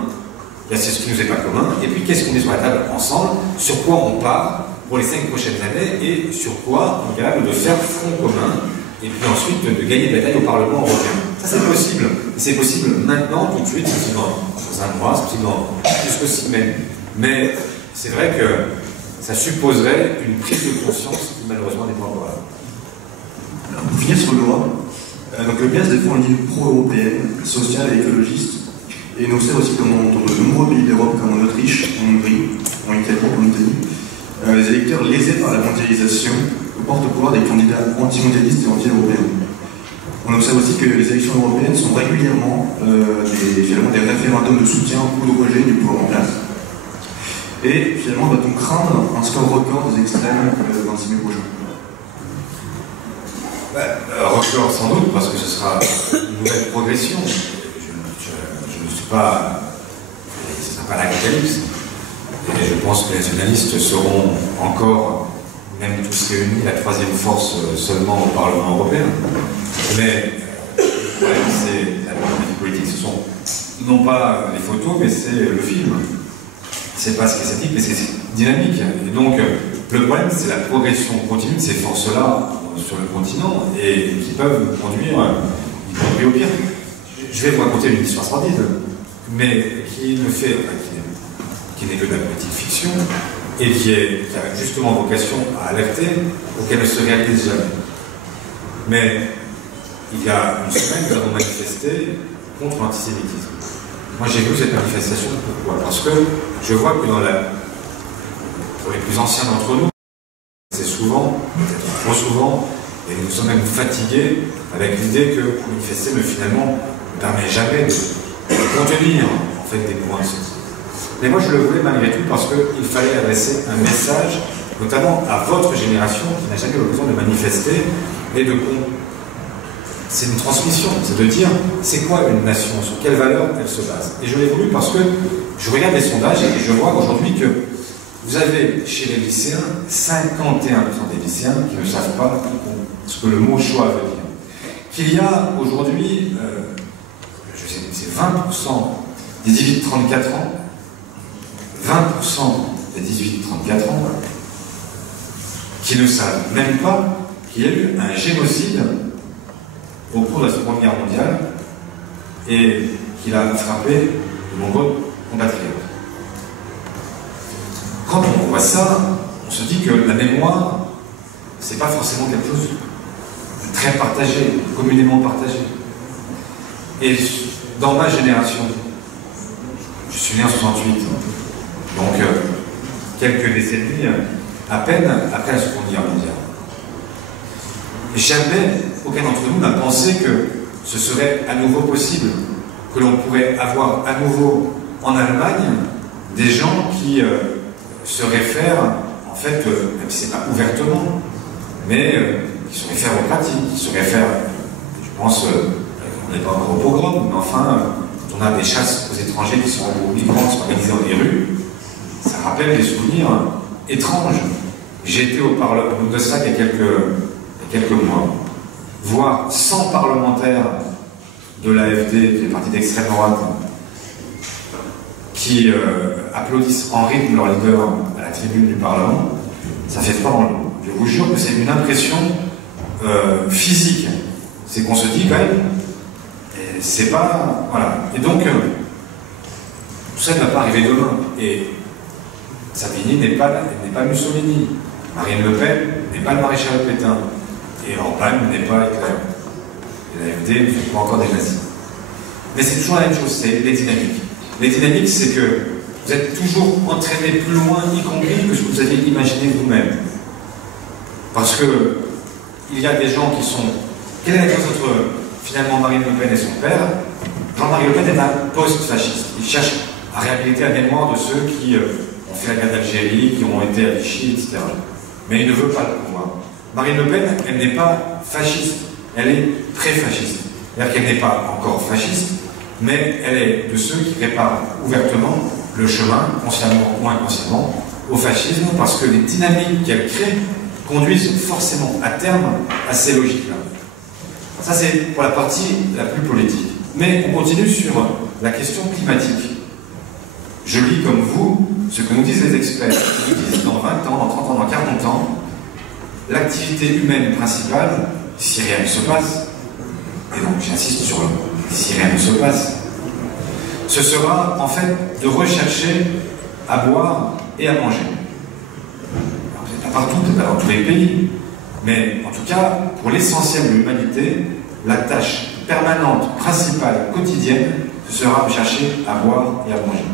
C'est ce qui nous est pas commun, et puis qu'est-ce qu'on met sur la table ensemble, sur quoi on part pour les 5 prochaines années, et sur quoi on est capable de faire front commun, et puis ensuite de gagner des batailles au Parlement européen. Ça c'est possible. C'est possible maintenant, tout de suite, c'est possible dans un mois, c'est possible dans plus que 6 semaines. Mais c'est vrai que ça supposerait une prise de conscience qui malheureusement n'est pas encore là. Pour finir sur l'Europe, donc le PS défend une ligne pro-européenne, sociale et écologiste, et nous sert aussi comme dans de nombreux pays d'Europe comme en Autriche, en Hongrie, en Italie, en Italie, les électeurs lésés par la mondialisation portent au pouvoir des candidats anti-mondialistes et anti-européens. On observe aussi que les élections européennes sont régulièrement finalement des référendums de soutien ou de rejet du pouvoir en place. Et finalement, doit-on craindre un score record des extrêmes dans le 6 mai prochain? Record sans doute, parce que ce sera une nouvelle progression. Je ne suis pas... Ce ne sera pas l'apocalypse. Et je pense que les nationalistes seront encore, même tous réunis, la 3e force seulement au Parlement européen. Mais le problème, c'est la politique, ce sont non pas les photos, mais c'est le film. C'est pas ce qui est statique, mais c'est dynamique. Et donc, le problème, c'est la progression continue de ces forces-là sur le continent et qui peuvent conduire, y compris au pire. Je vais vous raconter une histoire sordide, mais qui ne fait, qui n'est que de la politique fiction et qui a justement vocation à alerter pour qu'elle ne se réalise jamais. Mais il y a une semaine, nous avons manifesté contre l'antisémitisme. Moi, j'ai vu cette manifestation. Pourquoi? Parce que je vois que pour les plus anciens d'entre nous, c'est souvent, peut-être trop souvent, et nous sommes même fatigués avec l'idée que manifester, mais finalement, ne permet jamais de contenir en fait, des mouvements de ce type. Mais moi, je le voulais malgré tout parce qu'il fallait adresser un message, notamment à votre génération qui n'a jamais eu l'occasion de manifester et de c'est une transmission, c'est de dire c'est quoi une nation, sur quelles valeurs elle se base. Et je l'ai voulu parce que je regarde les sondages et je vois aujourd'hui que vous avez chez les lycéens 51% des lycéens qui ne savent pas ce que le mot choix veut dire. Qu'il y a aujourd'hui, je sais, c'est 20% des 18-34 ans, 20% des 18-34 ans qui ne savent même pas qu'il y a eu un génocide au cours de la Seconde Guerre mondiale et qu'il a frappé de nombreux compatriotes. quand on voit ça, on se dit que la mémoire, c'est pas forcément quelque chose de très partagé, communément partagé. Et dans ma génération, je suis né en 68, donc quelques décennies à peine après la Seconde Guerre mondiale. Jamais aucun d'entre nous n'a pensé que ce serait à nouveau possible, que l'on pourrait avoir à nouveau en Allemagne des gens qui se réfèrent, en fait, même si ce n'est pas ouvertement, mais qui se réfèrent aux pratiques, qui se réfèrent, je pense, on n'est pas encore au pogrom, mais enfin, quand on a des chasses aux étrangers qui sont organisées dans les rues, ça rappelle des souvenirs étranges. J'ai été au Parlement de ça il y a quelques mois, voir 100 parlementaires de l'AfD, qui est parti d'extrême droite, qui applaudissent en rythme leur leader à la tribune du Parlement, ça fait froid dans le dos. Je vous jure que c'est une impression physique. C'est qu'on se dit quand même, c'est pas... Voilà. Et donc, tout ça ne va pas arriver demain. Et Salvini n'est pas Mussolini. Marine Le Pen n'est pas le maréchal Pétain. Et Orban n'est pas Hitler. Et l'AfD ne fait pas encore des nazis. Mais c'est toujours la même chose, c'est les dynamiques. Les dynamiques, c'est que vous êtes toujours entraîné plus loin, y compris que ce que vous aviez imaginé vous-même. Parce que il y a des gens qui sont... Quelle est la différence entre finalement Marine Le Pen et son père? Jean-Marie Le Pen est un post-fasciste. Il cherche à réhabiliter la mémoire de ceux qui ont fait la guerre d'Algérie, qui ont été à Vichy, etc. Mais il ne veut pas le pouvoir. Marine Le Pen, elle n'est pas fasciste, elle est très fasciste. C'est-à-dire qu'elle n'est pas encore fasciste, mais elle est de ceux qui préparent ouvertement le chemin, consciemment ou inconsciemment, au fascisme, parce que les dynamiques qu'elle crée conduisent forcément à terme à ces logiques-là. Ça, c'est pour la partie la plus politique. Mais on continue sur la question climatique. Je lis comme vous ce que nous disent les experts. Ils nous disent dans 20 ans, dans 30 ans, dans 40 ans, l'activité humaine principale, si rien ne se passe, et donc j'insiste sur le si rien ne se passe, ce sera en fait de rechercher à boire et à manger. Alors, peut-être pas partout, peut-être pas dans tous les pays, mais en tout cas, pour l'essentiel de l'humanité, la tâche permanente, principale, quotidienne, ce sera de chercher à boire et à manger.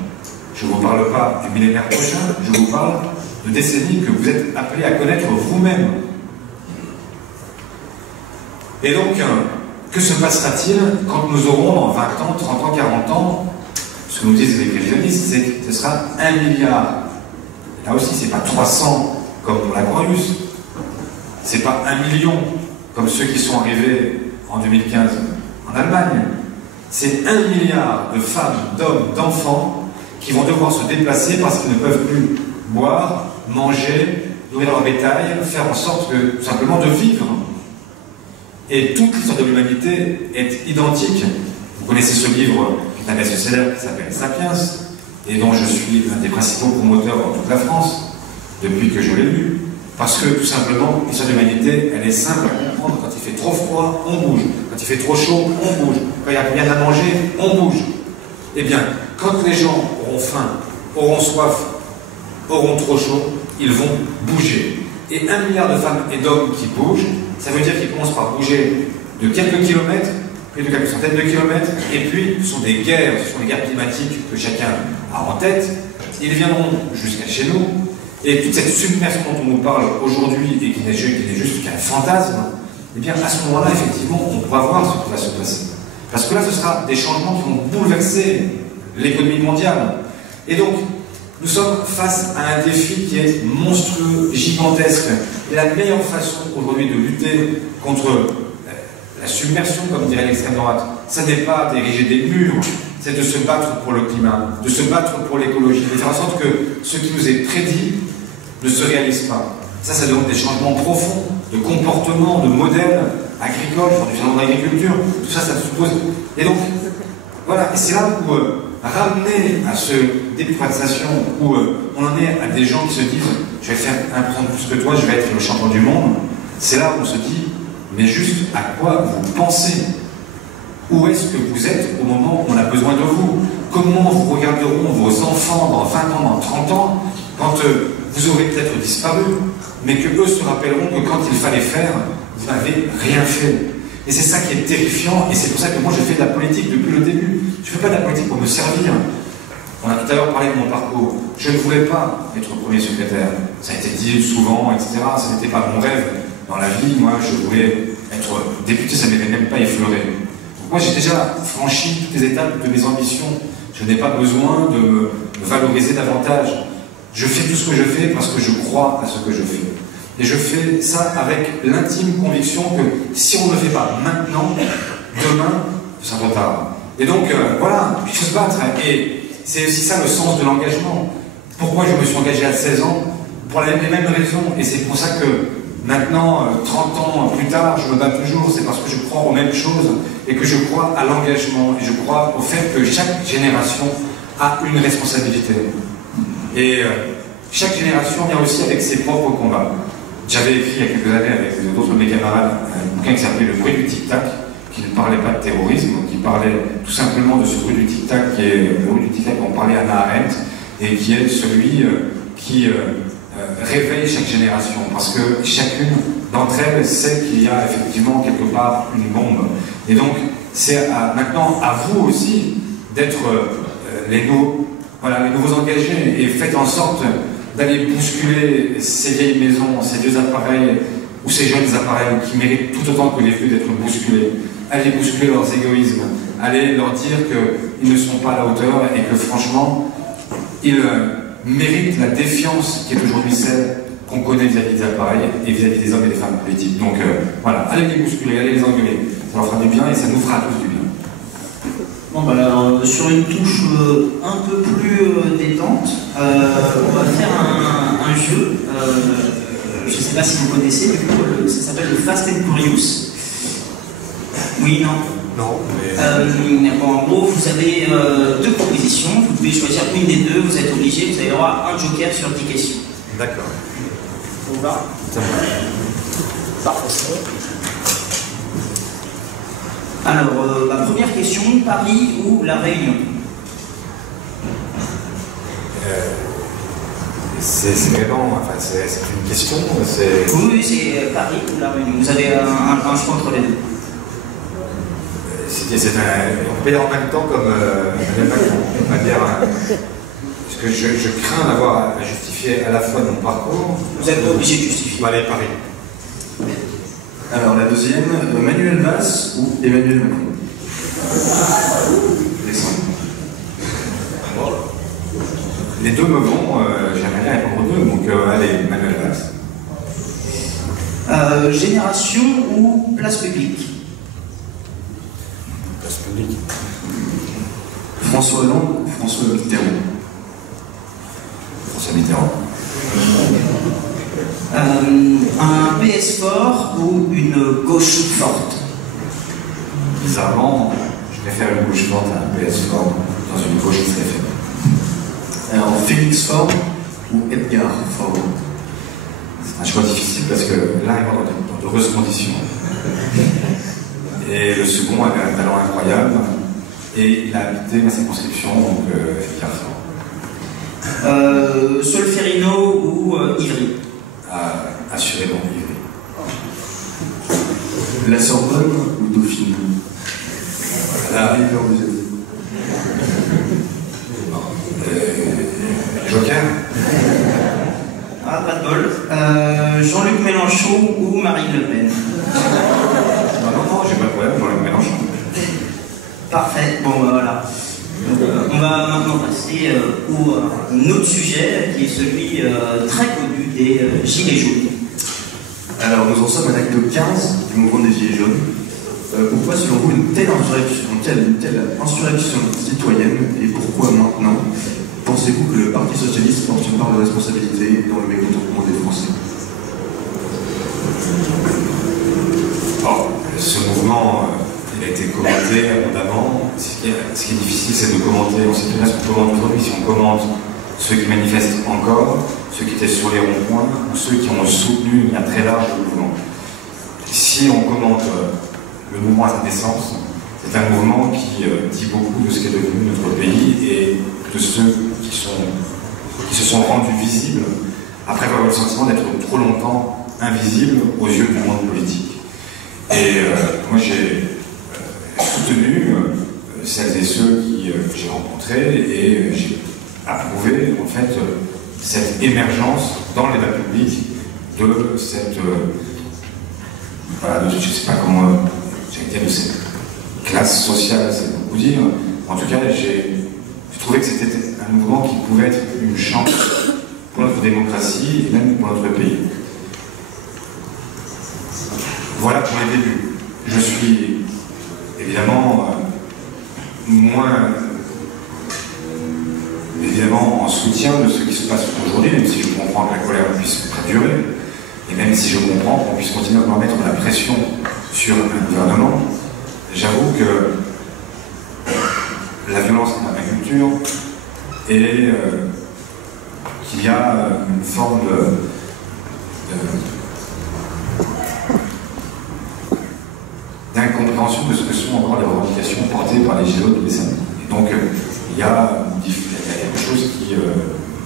Je ne vous parle pas du millénaire prochain, je vous parle de décennies que vous êtes appelés à connaître vous-même. Et donc, que se passera-t-il quand nous aurons dans 20 ans, 30 ans, 40 ans, ce que nous disent les prévisionnistes, c'est que ce sera 1 milliard. Là aussi, ce n'est pas 300 comme pour la Croix-Russe, ce n'est pas 1 million comme ceux qui sont arrivés en 2015 en Allemagne. C'est 1 milliard de femmes, d'hommes, d'enfants qui vont devoir se déplacer parce qu'ils ne peuvent plus boire, manger, nourrir leur bétail, faire en sorte que, tout simplement de vivre. Et toute l'histoire de l'humanité est identique. Vous connaissez ce livre qui est un best-seller qui s'appelle Sapiens, et dont je suis l'un des principaux promoteurs dans toute la France, depuis que je l'ai lu. Parce que, tout simplement, l'histoire de l'humanité, elle est simple à comprendre. Quand il fait trop froid, on bouge. Quand il fait trop chaud, on bouge. Quand il n'y a rien à manger, on bouge. Eh bien, quand les gens auront faim, auront soif, auront trop chaud, ils vont bouger. Et 1 milliard de femmes et d'hommes qui bougent, ça veut dire qu'ils commencent par bouger de quelques kilomètres, puis de quelques centaines de kilomètres, et puis ce sont des guerres climatiques que chacun a en tête. Ils viendront jusqu'à chez nous, et toute cette submersion dont on nous parle aujourd'hui, et qui n'est juste qu'un fantasme, eh bien à ce moment-là, effectivement, on pourra voir ce qui va se passer. Parce que là, ce sera des changements qui vont bouleverser l'économie mondiale. Et donc, nous sommes face à un défi qui est monstrueux, gigantesque. Et la meilleure façon aujourd'hui de lutter contre la submersion, comme dirait l'extrême droite, ce n'est pas d'ériger des murs, c'est de se battre pour le climat, de se battre pour l'écologie, de faire en sorte que ce qui nous est prédit ne se réalise pas. Ça demande des changements profonds de comportement, de modèles agricoles, du changement d'agriculture, tout ça, ça suppose. Et donc, voilà, et c'est là où ramener à ce début de privatisation où on en est à des gens qui se disent je vais faire 1% de plus que toi, je vais être le champion du monde, c'est là où on se dit mais juste à quoi vous pensez? Où est-ce que vous êtes au moment où on a besoin de vous? Comment vous regarderont vos enfants dans 20 ans, dans 30 ans, quand vous aurez peut-être disparu, mais que eux se rappelleront que quand il fallait faire, vous n'avez rien fait. Et c'est ça qui est terrifiant, et c'est pour ça que moi je fais de la politique depuis le début. Je ne fais pas de la politique pour me servir. On a tout à l'heure parlé de mon parcours. Je ne voulais pas être premier secrétaire. Ça a été dit souvent, etc. Ce n'était pas mon rêve. Dans la vie, moi, je voulais être député, ça ne m'était même pas effleuré. Donc moi, j'ai déjà franchi toutes les étapes de mes ambitions. Je n'ai pas besoin de me valoriser davantage. Je fais tout ce que je fais parce que je crois à ce que je fais. Et je fais ça avec l'intime conviction que si on ne le fait pas maintenant, demain, ça retarde. Et donc, voilà, il faut se battre. Et c'est aussi ça le sens de l'engagement. Pourquoi je me suis engagé à 16 ans? Pour les mêmes raisons. Et c'est pour ça que maintenant, 30 ans plus tard, je me bats toujours. C'est parce que je crois aux mêmes choses et que je crois à l'engagement. Et je crois au fait que chaque génération a une responsabilité. Et chaque génération vient aussi avec ses propres combats. J'avais écrit il y a quelques années avec d'autres de mes camarades un bouquin qui s'appelait Le bruit du tic-tac, qui ne parlait pas de terrorisme, qui parlait tout simplement de ce bruit du tic-tac qui est le bruit du tic-tac dont parlait Hannah Arendt, et qui est celui qui réveille chaque génération, parce que chacune d'entre elles sait qu'il y a effectivement quelque part une bombe. Et donc, c'est maintenant à vous aussi d'être les nouveaux engagés, et faites en sorte d'aller bousculer ces vieilles maisons, ces vieux appareils, ou ces jeunes appareils qui méritent tout autant que les vieux d'être bousculés. Allez bousculer leurs égoïsmes, allez leur dire qu'ils ne sont pas à la hauteur et que franchement, ils méritent la défiance qui est aujourd'hui celle qu'on connaît vis-à-vis des appareils et vis-à-vis des hommes et des femmes politiques. Donc voilà, allez les bousculer, allez les engueuler. Ça leur fera du bien et ça nous fera tous du bien. Bon, bah, alors, sur une touche un peu plus détente, on va faire un jeu. Je ne sais pas si vous connaissez, du coup, ça s'appelle le Fast and Curious. Oui, non? Non, mais... bon, en gros, vous avez deux propositions, vous pouvez choisir une des deux, vous êtes obligé, vous avez le droit à un joker sur 10 questions. D'accord. Ça vous va? Ça va. Parfait. Alors, la première question, Paris ou La Réunion? C'est vraiment, enfin, c'est une question, c'est... Oui, c'est Paris ou La Réunion. Vous avez un choix entre les deux. On peut dire en même temps comme Emmanuel Macron. On va dire, parce que je crains d'avoir à justifier à la fois mon parcours. Vous êtes pas obligé de justifier. Allez, Paris. Alors la deuxième, Manuel Valls ou Emmanuel Macron? Les deux me vont, j'aimerais bien répondre aux deux, donc allez, Manuel Valls. Génération ou place publique? Place publique. François Hollande ou François Mitterrand? François Mitterrand. Un PS fort ou une gauche forte? Bizarrement, je préfère une gauche forte à un PS fort dans une gauche très faible. Alors Félix Faure ou Edgar Faure? C'est un choix difficile parce que l'un est dans d'heureuses conditions. Et le second avait un talent incroyable. Et il a habité ma circonscription, donc Edgar Faure. Solferino ou Ivry? Assurément Ivry. La Sorbonne ou Dauphine? Là, Joker. Ah, pas de bol. Jean-Luc Mélenchon ou Marine Le Pen? Non, j'ai pas de problème, Jean-Luc Mélenchon. Parfait, bon bah voilà. On va maintenant passer à un autre sujet qui est celui très connu des Gilets jaunes. Alors nous en sommes à l'acte 15 du mouvement des Gilets jaunes. Pourquoi selon vous une telle insurrection citoyenne et pourquoi maintenant pensez-vous que le Parti Socialiste porte une part de responsabilité dans le mécontentement des Français? Ce mouvement, il a été commenté abondamment. Ce qui est difficile, c'est de commenter. On sait très bien ce qu'on commente aujourd'hui. Si on commente ceux qui manifestent encore, ceux qui étaient sur les ronds-points, ou ceux qui ont soutenu un très large mouvement. Si on commente le mouvement à sa naissance, c'est un mouvement qui dit beaucoup de ce qu'est devenu notre pays et de ceux qui qui se sont rendus visibles après avoir eu le sentiment d'être trop longtemps invisibles aux yeux du monde politique. Et moi j'ai soutenu celles et ceux que j'ai rencontrés et j'ai approuvé en fait cette émergence dans les débats publics de cette voilà, je ne sais pas comment j'allais dire de cette classe sociale, c'est beaucoup dire. En tout cas, j'ai trouvé que c'était un mouvement qui pouvait être une chance pour notre démocratie et même pour notre pays. Voilà pour les débuts. Je suis évidemment évidemment en soutien de ce qui se passe aujourd'hui, même si je comprends que la colère puisse perdurer, et même si je comprends qu'on puisse continuer à mettre la pression sur un gouvernement. J'avoue que la violence est dans ma culture et qu'il y a une forme d'incompréhension de ce que sont encore les revendications portées par les GIE tous les samedis. Et donc il y a quelque chose qui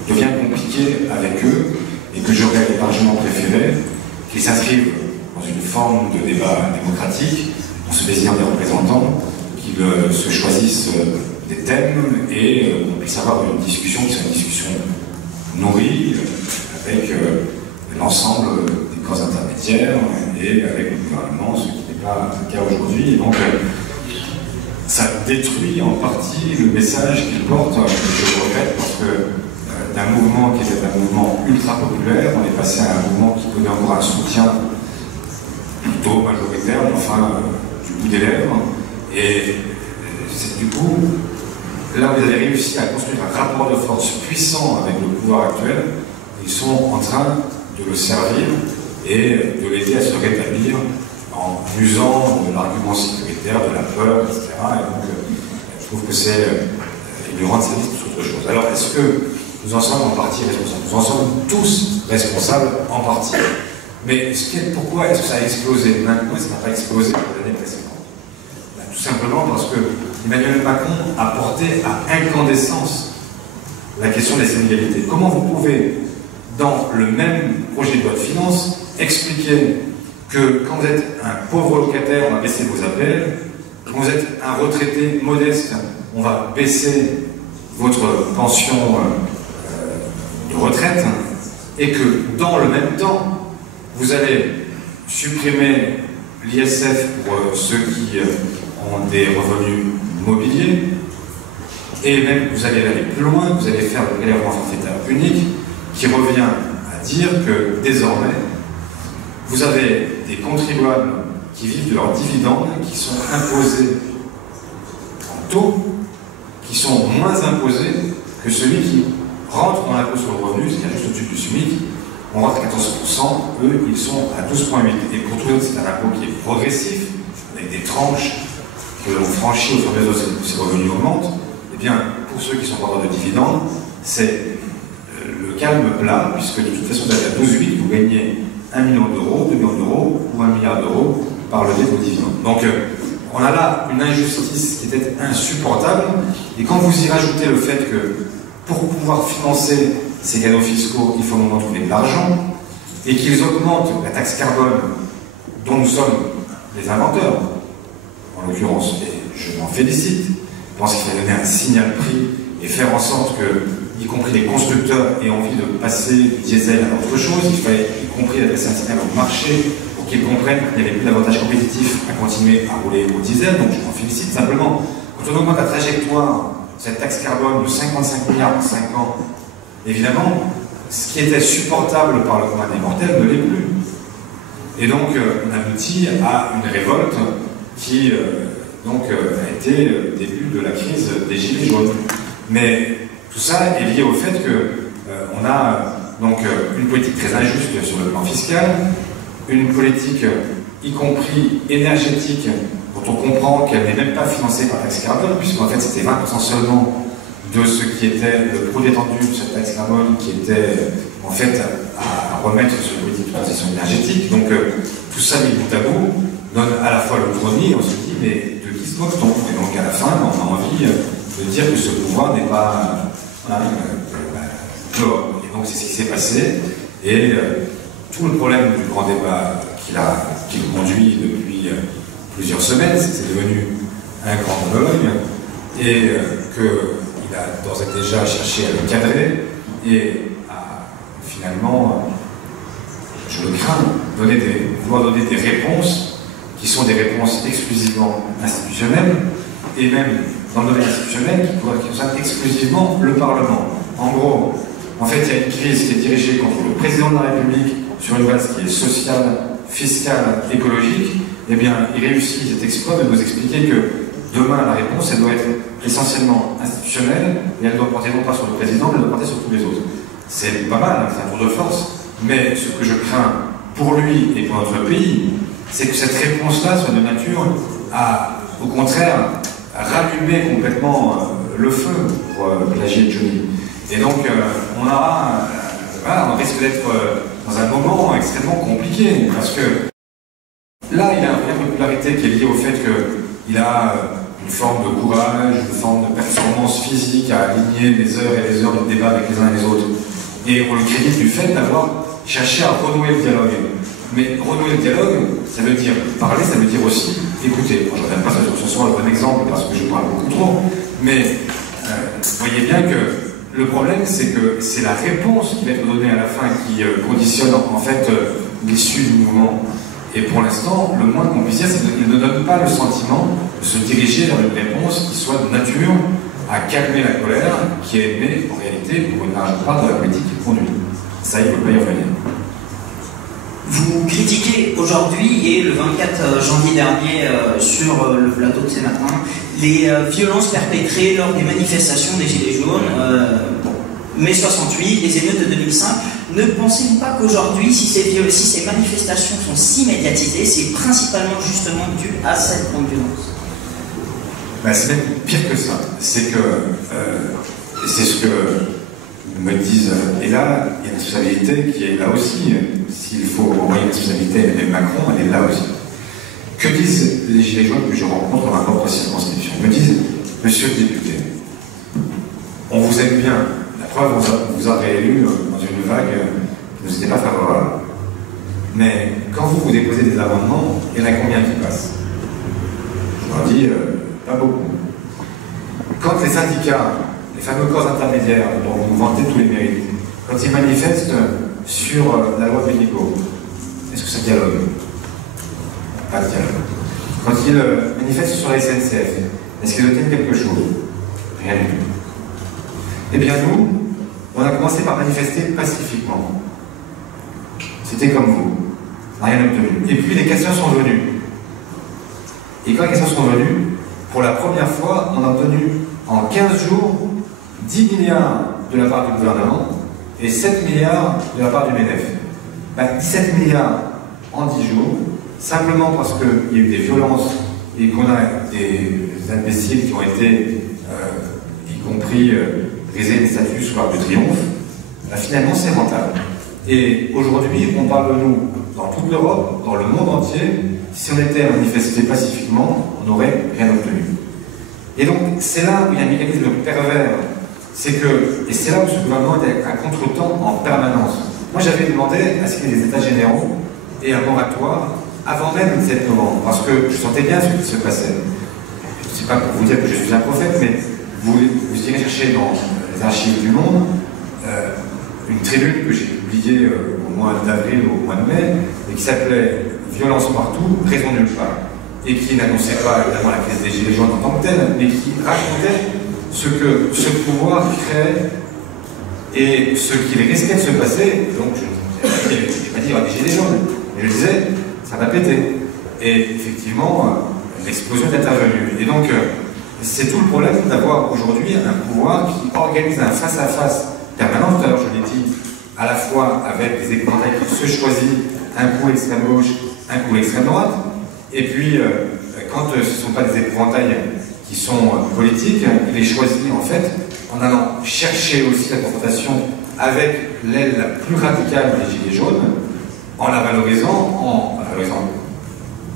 devient compliqué avec eux et que j'aurais largement préféré qu'ils s'inscrivent dans une forme de débat démocratique, on se désire des représentants, qu'ils se choisissent des thèmes et on puisse avoir une discussion qui soit une discussion nourrie avec l'ensemble des corps intermédiaires et avec le gouvernement, ce qui n'est pas le cas aujourd'hui. Et donc ça détruit en partie le message qu'il porte, je le répète, parce que d'un mouvement qui était un mouvement ultra populaire, on est passé à un mouvement qui donnait encore un soutien plutôt majoritaire, mais enfin du bout des lèvres. Et c'est du coup, là vous avez réussi à construire un rapport de force puissant avec le pouvoir actuel. Ils sont en train de le servir et de l'aider à se rétablir en usant de l'argument sécuritaire, de la peur, etc. Et donc, je trouve que c'est lui rendre service pour autre chose. Alors, est-ce que nous en sommes en partie responsables? Nous en sommes tous responsables en partie. Mais pourquoi est-ce que ça a explosé maintenant? Ça n'a pas explosé dans les années précédentes. Tout simplement parce que Emmanuel Macron a porté à incandescence la question des inégalités. Comment vous pouvez, dans le même projet de loi de finances, expliquer que quand vous êtes un pauvre locataire, on va baisser vos APL, quand vous êtes un retraité modeste, on va baisser votre pension de retraite, et que dans le même temps, vous allez supprimer l'ISF pour ceux qui ont des revenus mobiliers, et même vous allez aller plus loin, vous allez faire le prélèvement forfaitaire unique, qui revient à dire que désormais, vous avez des contribuables qui vivent de leurs dividendes, qui sont imposés en taux, qui sont moins imposés que celui qui rentre dans l'impôt sur le revenu, c'est-à-dire juste au-dessus du SMIC. On rentre à 14%, eux, ils sont à 12,8%. Et pour tous les autres, c'est un impôt qui est progressif, avec des tranches que l'on franchit au fur et à mesure que ces revenus augmentent. Eh bien, pour ceux qui sont porteurs de dividendes, c'est le calme plat, puisque de toute façon, vous êtes à 12,8, vous gagnez 1 million d'euros, 2 millions d'euros ou 1 milliard d'euros par le biais de vos dividendes. Donc, on a là une injustice qui était insupportable. Et quand vous y rajoutez le fait que pour pouvoir financer ces cadeaux fiscaux, il faut maintenant trouver de l'argent, et qu'ils augmentent la taxe carbone dont nous sommes les inventeurs, en l'occurrence, et je m'en félicite. Je pense qu'il faut donner un signal prix et faire en sorte que, y compris les constructeurs, aient envie de passer du diesel à autre chose. Il fallait, y compris, adresser un signal au marché pour qu'ils comprennent qu'il n'y avait plus d'avantage compétitif à continuer à rouler au diesel. Donc je m'en félicite simplement. Quand on augmente la trajectoire, cette taxe carbone de 55 milliards en 5 ans, évidemment, ce qui était supportable par le commun des mortels ne l'est plus. Et donc, on aboutit à une révolte qui a été le début de la crise des Gilets jaunes. Mais tout ça est lié au fait qu'on a donc une politique très injuste sur le plan fiscal, une politique y compris énergétique, dont on comprend qu'elle n'est même pas financée par taxe carbone, puisqu'en fait c'était 20% seulement de ce qui était le produit étendu de cette taxe carbone qui était en fait à remettre sur une politique de transition énergétique. Donc tout ça mis bout à bout donne à la fois l'autonomie, et on se dit mais de qui se moque-t-on? Et donc à la fin on a envie de dire que ce pouvoir n'est pas dehors. Et donc c'est ce qui s'est passé. Et tout le problème du grand débat qu'il conduit depuis plusieurs semaines, c'est que c'est devenu un grand monologue, et qu'il a d'ores et déjà cherché à le cadrer et à finalement, je le crains, vouloir donner des réponses qui sont des réponses exclusivement institutionnelles, et même dans le domaine institutionnel qui concerne exclusivement le Parlement. En gros, en fait, il y a une crise qui est dirigée contre le président de la République sur une base qui est sociale, fiscale, écologique. Eh bien, il réussit cet exploit de nous expliquer que demain, la réponse, elle doit être essentiellement institutionnelle, et elle doit porter non pas sur le président, mais elle doit porter sur tous les autres. C'est pas mal, hein, c'est un tour de force, mais ce que je crains pour lui et pour notre pays, c'est que cette réponse-là soit de nature à, au contraire, rallumer complètement le feu, pour plagier Johnny. Et donc, on risque d'être dans un moment extrêmement compliqué, parce que là, il a une popularité qui est liée au fait qu'il a une forme de courage, une forme de performance physique à aligner des heures et des heures de débat avec les uns et les autres. Et on le crédite du fait d'avoir cherché à renouer le dialogue. Mais renouer le dialogue, ça veut dire parler, ça veut dire aussi écouter. Bon, je ne reviens pas sur ce soir le bon exemple parce que je parle beaucoup trop, mais vous voyez bien que le problème, c'est que c'est la réponse qui va être donnée à la fin qui conditionne en fait l'issue du mouvement. Et pour l'instant, le moins qu'on puisse dire, c'est qu'il ne donne pas le sentiment de se diriger vers une réponse qui soit de nature à calmer la colère qui est née en réalité pour une large part de la politique qu'il conduit. Ça, il ne peut pas y revenir. Vous critiquez aujourd'hui et le 24 janvier dernier sur le plateau de ces matins les violences perpétrées lors des manifestations des Gilets jaunes, mai 68, les émeutes de 2005. Ne pensez-vous pas qu'aujourd'hui, si ces manifestations sont si médiatisées, c'est principalement justement dû à cette grande violence? C'est même pire que ça. C'est que, c'est ce que me disent, et là, il y a une responsabilité qui est là aussi. S'il faut envoyer une responsabilité à Macron, elle est là aussi. Que disent les Gilets jaunes que je rencontre dans ma propre circonscription? Ils me disent, monsieur le député, on vous aime bien. La preuve, on vous a réélu dans une vague qui ne nous était pas favorable. Mais quand vous déposez des amendements, il y en a combien qui passent? Je leur dis, pas beaucoup. Quand les syndicats, les fameux corps intermédiaires dont vous vantez tous les mérites, quand ils manifestent sur la loi Pénicaud, est-ce que ça dialogue? Pas de dialogue. Quand ils manifestent sur la SNCF, est-ce qu'ils obtiennent quelque chose? Rien du tout. Eh bien nous, on a commencé par manifester pacifiquement. C'était comme vous. On n'a rien obtenu. Et puis les questions sont venues. Et quand les questions sont venues, pour la première fois, on a obtenu en 15 jours 10 milliards de la part du gouvernement et 7 milliards de la part du MEDEF. 17 milliards en 10 jours, simplement parce qu'il y a eu des violences et qu'on a des imbéciles qui ont été, y compris, briser les statuts sous l'Arc de Triomphe. Finalement, c'est rentable. Et aujourd'hui, on parle de nous dans toute l'Europe, dans le monde entier. Si on était manifesté pacifiquement, on n'aurait rien obtenu. Et donc, c'est là où il y a un mécanisme pervers. C'est que, et c'est là où ce gouvernement était à contre-temps en permanence. Moi, j'avais demandé à ce qu'il y ait des états généraux et un moratoire avant même le 7 novembre, parce que je sentais bien ce qui se passait. Je ne sais pas pour vous dire que je suis un prophète, mais vous irez chercher dans les archives du Monde une tribune que j'ai publiée au mois d'avril ou au mois de mai, et qui s'appelait « Violence partout, raison nulle part », et qui n'annonçait pas évidemment la crise des Gilets jaunes en tant que telle, mais qui racontait ce que ce pouvoir crée et ce qu'il risquait de se passer. Donc je n'ai pas dit il y aura des Gilets jaunes, mais je disais ça va péter. Et effectivement, l'explosion est intervenue. Et donc c'est tout le problème d'avoir aujourd'hui un pouvoir qui organise un face-à-face permanent. Tout à l'heure je l'ai dit, à la fois avec des épouvantails qui se choisissent, un coup extrême gauche, un coup extrême droite, et puis quand ce ne sont pas des épouvantails qui sont politiques, il est choisi en fait en allant chercher aussi la confrontation avec l'aile la plus radicale des Gilets jaunes, en la valorisant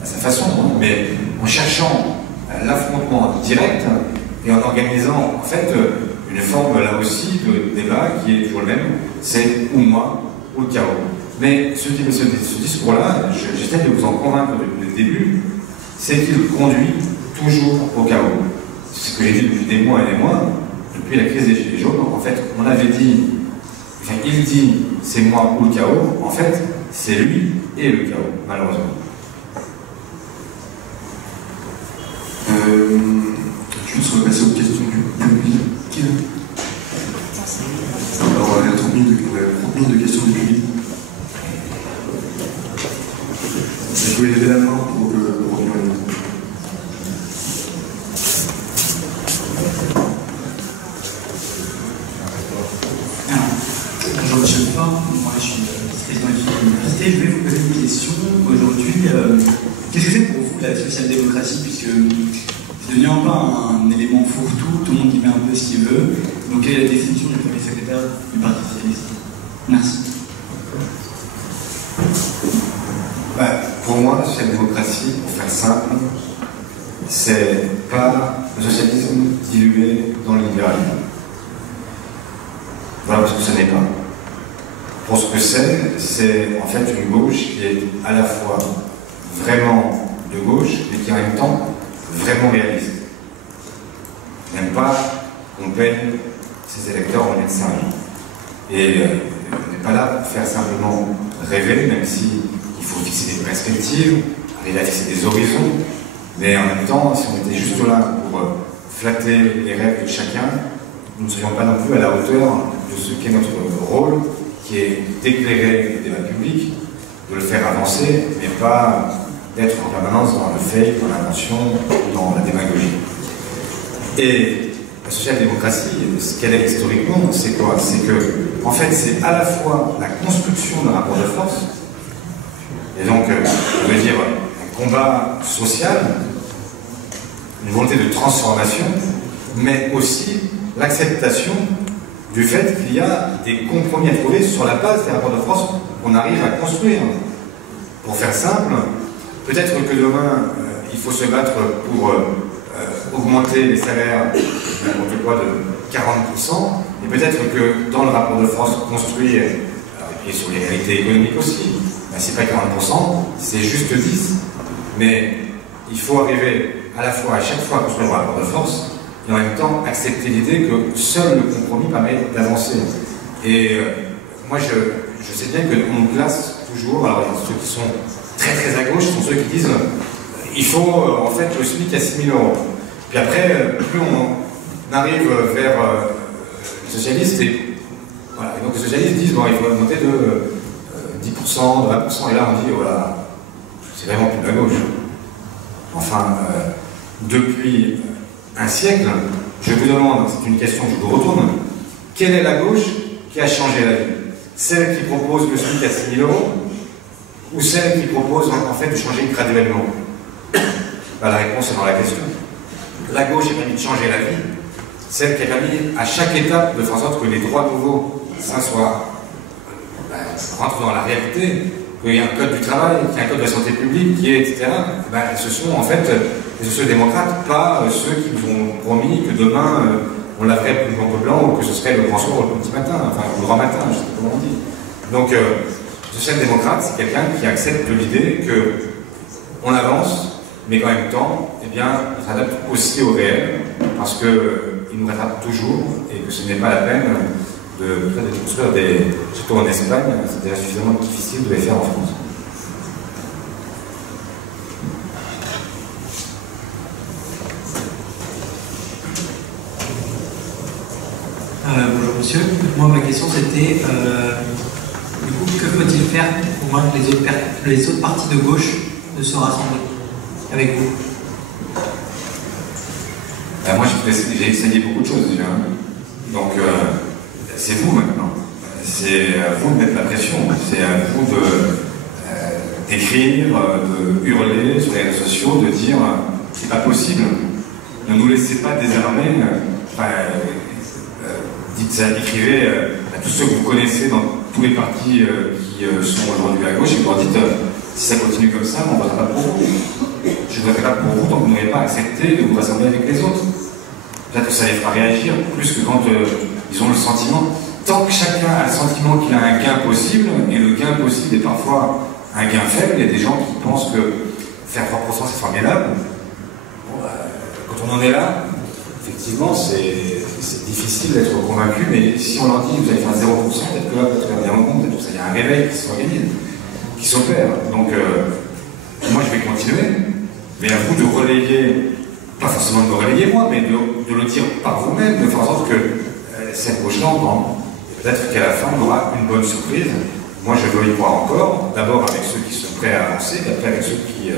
à sa façon, mais en cherchant l'affrontement direct et en organisant en fait une forme là aussi de débat qui est toujours le même, c'est ou moi ou le chaos. Mais ce discours-là, j'essaie de vous en convaincre depuis le début, c'est qu'il conduit toujours au chaos. C'est ce que j'ai dit depuis des mois et des mois, depuis la crise des Gilets jaunes. En fait, on avait dit, enfin, il dit c'est moi ou le chaos, en fait, c'est lui et le chaos, malheureusement. Juste repasser aux questions du public. Alors, on a 30 minutes de questions du public. Je vais lever la main pour revenir à nous. Bonjour Michel Fort, moi je suis président de l'université. Je vais vous poser une question aujourd'hui. Qu'est-ce que c'est pour vous la social-démocratie, puisque c'est devenu un peu un élément fourre-tout, tout le monde y met un peu ce qu'il veut. Donc quelle est la définition du premier secrétaire du Parti socialiste? Merci. Pour moi, la social-démocratie, pour faire simple, c'est pas le socialisme dilué dans le libéralisme. Voilà ce que ce n'est pas. Pour ce que c'est en fait une gauche qui est à la fois vraiment de gauche, mais qui en même temps vraiment réaliste. N'aime pas qu'on peigne ses électeurs en médecin. Et on n'est pas là pour faire simplement rêver, même si il faut fixer des perspectives, arriver à fixer des horizons, mais en même temps, si on était juste là pour flatter les rêves de chacun, nous ne serions pas non plus à la hauteur de ce qu'est notre rôle, qui est d'éclairer le débat public, de le faire avancer, mais pas d'être en permanence dans le fake, dans l'invention, dans la démagogie. Et la social-démocratie, ce qu'elle est historiquement, c'est quoi? C'est que, en fait, c'est à la fois la construction d'un rapport de force, et donc, on veut dire, un combat social, une volonté de transformation, mais aussi l'acceptation du fait qu'il y a des compromis à trouver sur la base des rapports de force qu'on arrive à construire. Pour faire simple, peut-être que demain, il faut se battre pour augmenter les salaires, n'importe quoi, de 40%, et peut-être que dans le rapport de force construit, et sur les réalités économiques aussi, ben, c'est pas 40%, c'est juste 10%. Mais il faut arriver à la fois, à chaque fois, à construire un rapport de force, et en même temps accepter l'idée que seul le compromis permet d'avancer. Et moi, je sais bien qu'on nous classe toujours, alors ceux qui sont très très à gauche sont ceux qui disent il faut en fait le SMIC à 6 000 €. Puis après, plus on arrive vers les socialistes, et voilà, et donc les socialistes disent bon, il faut augmenter de 10%, de 20%, et là on dit voilà, c'est vraiment plus de la gauche. Enfin, depuis un siècle, je vous demande, c'est une question que je vous retourne, quelle est la gauche qui a changé la vie? Celle qui propose le SMIC à 6 000 € ou celle qui propose en fait de changer graduellement? Ben, la réponse est dans la question. La gauche a permis de changer la vie, celle qui a permis à chaque étape de faire en sorte que les droits nouveaux, ça soit, rentre dans la réalité, qu'il y a un code du travail, qu'il y a un code de la santé publique, qui est, etc. Ben, ce sont en fait les sociaux-démocrates, pas ceux qui nous ont promis que demain on laverait plus blanc que blanc, ou que ce serait le grand soir ou le petit matin, enfin le grand matin, je ne sais pas comment on dit. Donc, social-démocrate, c'est quelqu'un qui accepte l'idée qu'on avance, mais qu'en même temps, eh bien, il s'adapte aussi au réel, parce qu'il nous rattrape toujours, et que ce n'est pas la peine de construire des châteaux en Espagne, c'est déjà suffisamment difficile de les faire en France. Bonjour monsieur, moi ma question c'était du coup que faut-il faire pour convaincre les autres partis de gauche de se rassembler avec vous? Moi j'ai essayé beaucoup de choses déjà, donc c'est vous maintenant, c'est à vous de mettre la pression, c'est à vous d'écrire, de hurler sur les réseaux sociaux, de dire c'est pas possible, ne nous laissez pas désarmer, dites ça, écrivez à tous ceux que vous connaissez dans tous les partis qui sont aujourd'hui à gauche et vous leur dites si ça continue comme ça, on ne votera pas pour vous. Je ne voterai pas pour vous tant que vous n'aurez pas accepté de vous rassembler avec les autres. peut-être que ça les fera réagir plus que quand ils ont le sentiment. Tant que chacun a le sentiment qu'il a un gain possible, et le gain possible est parfois un gain faible, il y a des gens qui pensent que faire 3% c'est formidable. Bon, quand on en est là, effectivement c'est difficile d'être convaincu, mais si on leur dit vous allez faire 0%, peut-être que là vous allez rendre compte, peut-être qu'il y a un réveil qui s'organise, qui s'opère. Donc moi je vais continuer, mais à vous de relayer, pas forcément de me relayer moi, mais de le dire par vous-même, de faire en sorte que cette gauche-là entende. Peut-être qu'à la fin, on aura une bonne surprise. Moi, je veux y croire encore. D'abord avec ceux qui sont prêts à avancer, et après avec ceux qui,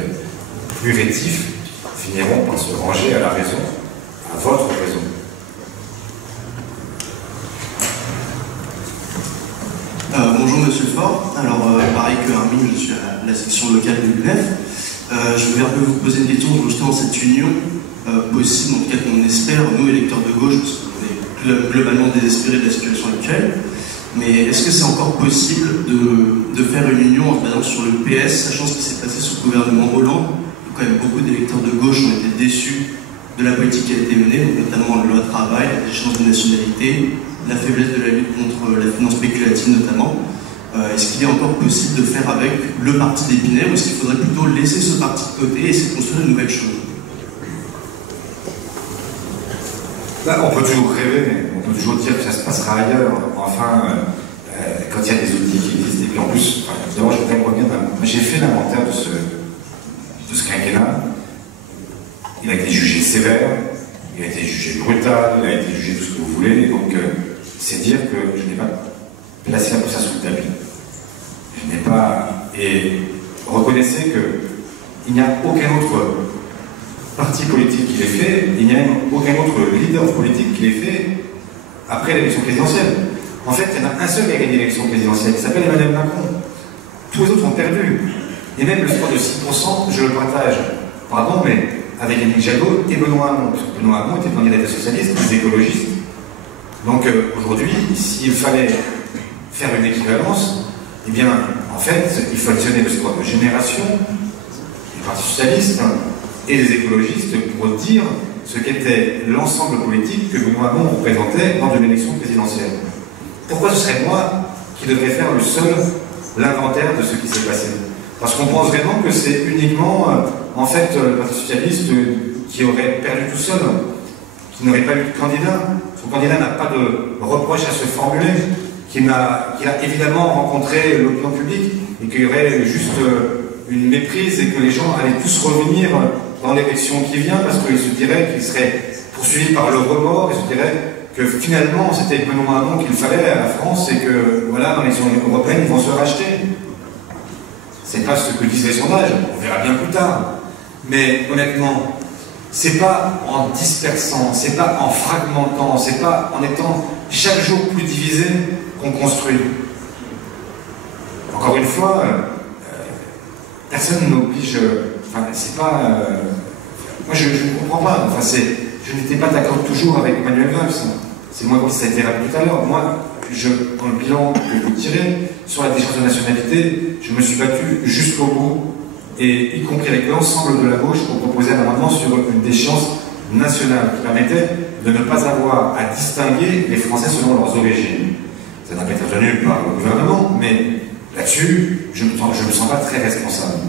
plus rétifs, finiront par se ranger à la raison, à votre raison. Bonjour Monsieur Faure. Alors, pareil que Armin, je suis à la section locale de l'UNEF. Je voulais un peu vous poser une question sur justement cette union possible, en tout cas qu'on espère, nous, électeurs de gauche, parce qu'on est globalement désespérés de la situation actuelle. Mais est-ce que c'est encore possible de faire une union en se basant sur le PS, sachant ce qui s'est passé sous le gouvernement Hollande, où quand même beaucoup d'électeurs de gauche ont été déçus de la politique qui a été menée, notamment la loi travail, la déchéance de nationalité, la faiblesse de la lutte contre la finance spéculative notamment. Est-ce qu'il est encore possible de faire avec le parti d'Épinay, ou est-ce qu'il faudrait plutôt laisser ce parti de côté et essayer de construire une nouvelle chose? Là, on peut toujours rêver, mais on peut toujours dire que ça se passera ailleurs. Enfin, quand il y a des outils qui existent, et puis en plus, d'abord, je voudrais revenir. J'ai fait l'inventaire de ce quinquennat. Il a été jugé sévère, il a été jugé brutal, il a été jugé tout ce que vous voulez, et donc c'est dire que je n'ai pas placé un peu ça sous le tapis. Je n'ai pas. Et reconnaissez qu'il n'y a aucun autre parti politique qui l'ait fait, il n'y a même aucun autre leader politique qui l'ait fait après l'élection présidentielle. En fait, il y en a un seul qui a gagné l'élection présidentielle, qui s'appelle Emmanuel Macron. Tous les autres ont perdu. Et même le score de 6%, je le partage. Pardon, mais avec Yannick Jadot et Benoît Hamon. Benoît Hamon était candidat des socialistes, des écologistes. Donc aujourd'hui, s'il fallait faire une équivalence, eh bien, en fait, il faut additionner le score de Génération, du Parti socialiste et des écologistes pour dire ce qu'était l'ensemble politique que Benoît Hamon représentait lors de l'élection présidentielle. Pourquoi ce serait moi qui devrais faire l'inventaire de ce qui s'est passé? Parce qu'on pense vraiment que c'est uniquement, en fait, le Parti socialiste qui aurait perdu tout seul, qui n'aurait pas eu de candidat. Son candidat n'a pas de reproche à se formuler, qu'il a évidemment rencontré l'opinion publique et qu'il y aurait juste une méprise et que les gens allaient tous revenir dans l'élection qui vient parce qu'ils se diraient qu'ils seraient poursuivis par le remords, ils se diraient que finalement c'était Benoît Hamon qu'il fallait à la France et que voilà, dans l'élection européenne, ils vont se racheter. C'est pas ce que disent les sondages, on verra bien plus tard. Mais honnêtement, c'est pas en dispersant, c'est pas en fragmentant, c'est pas en étant chaque jour plus divisé qu'on construit. Encore une fois, personne n'oblige. Enfin, c'est pas. Moi, je ne comprends pas. Enfin, je n'étais pas d'accord toujours avec Emmanuel Valls. C'est moi qui ça a été rappelé tout à l'heure. Moi, dans le bilan que vous tirez sur la déchéance de nationalité, je me suis battu jusqu'au bout, et y compris avec l'ensemble de la gauche, pour proposer un amendement sur une déchéance nationale qui permettait de ne pas avoir à distinguer les Français selon leurs origines. Ça n'a pas été retenu par le gouvernement, mais là-dessus, je ne me sens pas très responsable.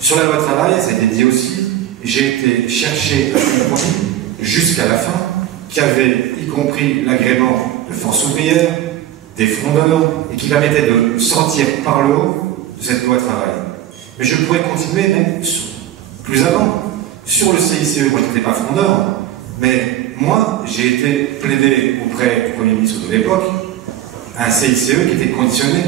Sur la loi travail, ça a été dit aussi, j'ai été chercher un compromis jusqu'à la fin, qui avait y compris l'agrément de Force ouvrière, des frondeurs, et qui permettait de sortir par le haut de cette loi travail. Mais je pourrais continuer même plus avant. Sur le CICE, moi je n'étais pas frondeur, mais moi j'ai été plaidé auprès du Premier ministre de l'époque un CICE qui était conditionné,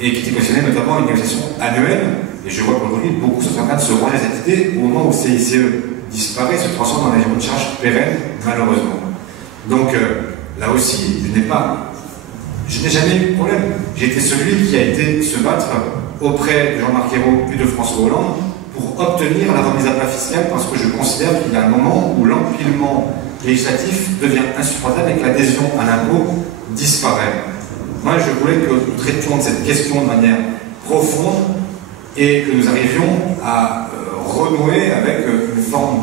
et qui était conditionné notamment à une négociation annuelle. Et je vois qu'aujourd'hui, beaucoup sont en train de se ranger à cette idée au moment où le CICE disparaît, se transforme dans une charge pérenne, malheureusement. Donc, là aussi, je n'ai jamais eu de problème. J'ai été celui qui a été se battre auprès de Jean-Marc Ayrault et de François Hollande pour obtenir la remise à plat fiscale, parce que je considère qu'il y a un moment où l'empilement législatif devient insupportable et que l'adhésion à l'impôt disparaît. Moi, je voulais que nous traitions de cette question de manière profonde et que nous arrivions à renouer avec une forme,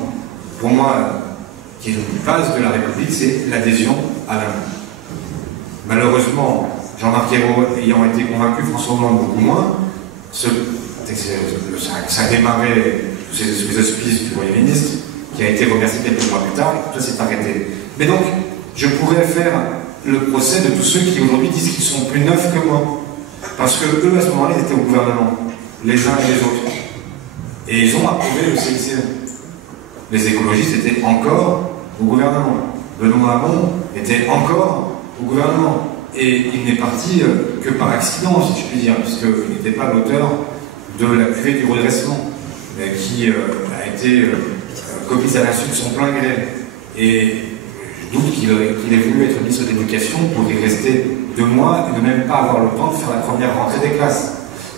pour moi, qui est une base de la République, c'est l'adhésion à la loi. Malheureusement, Jean-Marc Ayrault ayant été convaincu, François Hollande beaucoup moins, ça a démarré sous les auspices du Premier ministre, qui a été remercié quelques mois plus tard, et tout ça s'est arrêté. Mais donc, je pourrais faire le procès de tous ceux qui aujourd'hui disent qu'ils sont plus neufs que moi. Parce que eux, à ce moment-là, ils étaient au gouvernement, les uns et les autres. Et ils ont approuvé le CICE. Les écologistes étaient encore au gouvernement. Benoît Hamon était encore au gouvernement. Et il n'est parti que par accident, si je puis dire, puisqu'il n'était pas l'auteur de la cuvée du redressement, qui a été commise à l'insu de son plein gré. Et je doute qu'il ait voulu être ministre de l'Éducation pour y rester 2 mois et ne même pas avoir le temps de faire la première rentrée des classes.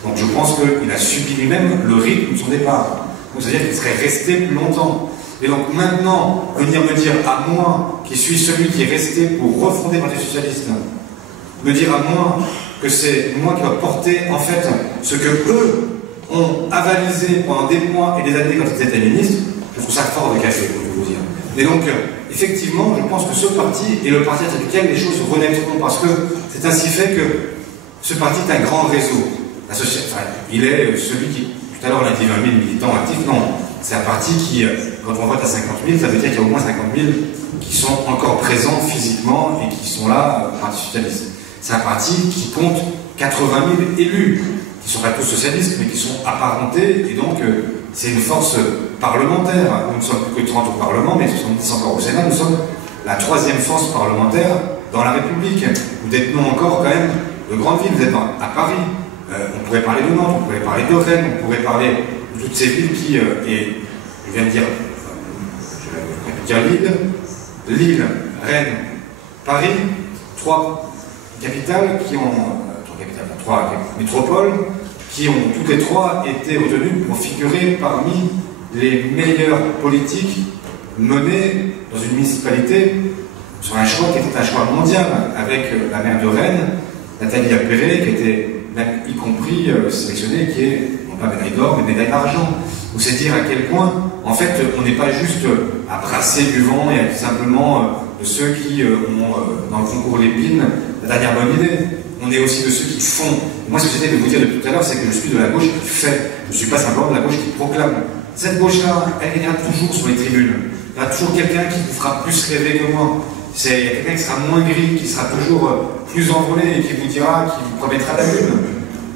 Donc je pense qu'il a subi lui-même le rythme de son départ. Donc c'est-à-dire qu'il serait resté plus longtemps. Et donc maintenant, venir me dire à moi, qui suis celui qui est resté pour refonder le Parti socialiste, me dire à moi que c'est moi qui dois porter en fait ce que eux ont avalisé pendant des mois et des années quand ils étaient ministres, je trouve ça fort de café, pour vous dire. Et donc, effectivement, je pense que ce parti est le parti avec lequel les choses renaîtront, parce que c'est ainsi fait que ce parti est un grand réseau. Enfin, il est celui qui, tout à l'heure on a dit 20 000 militants actifs, non. C'est un parti qui, quand on vote à 50 000, ça veut dire qu'il y a au moins 50 000 qui sont encore présents physiquement et qui sont là, au Parti socialiste. C'est un parti qui compte 80 000 élus, qui ne sont pas tous socialistes, mais qui sont apparentés, et donc c'est une force parlementaire. Nous ne sommes plus que 30 au Parlement, mais 70 encore au Sénat. Nous sommes la 3e force parlementaire dans la République. Nous détenons encore quand même de grandes villes. Vous êtes à Paris. On pourrait parler de Nantes, on pourrait parler de Rennes, on pourrait parler de toutes ces villes qui, et je viens de dire, je vais dire Lille, Rennes, Paris, 3 capitales qui ont, 3 métropoles, qui ont toutes les 3 été retenues pour figurer parmi les meilleures politiques menées dans une municipalité sur un choix qui était un choix mondial, avec la maire de Rennes, Nathalie Appéré, qui était même y compris sélectionnée, qui est, non pas médaille d'or, mais médaille d'argent. Donc c'est dire à quel point, en fait, on n'est pas juste à brasser du vent et à être simplement de ceux qui ont, dans le concours Lépine, la dernière bonne idée. On est aussi de ceux qui font. Moi, ce que j'essaie de vous dire depuis tout à l'heure, c'est que je suis de la gauche qui fait. Je ne suis pas simplement de la gauche qui proclame. Cette gauche-là, elle gagnera toujours sur les tribunes. Il y aura toujours quelqu'un qui vous fera plus rêver que moi. Il y a quelqu'un qui sera moins gris, qui sera toujours plus envolé et qui vous dira, qui vous promettra la lune.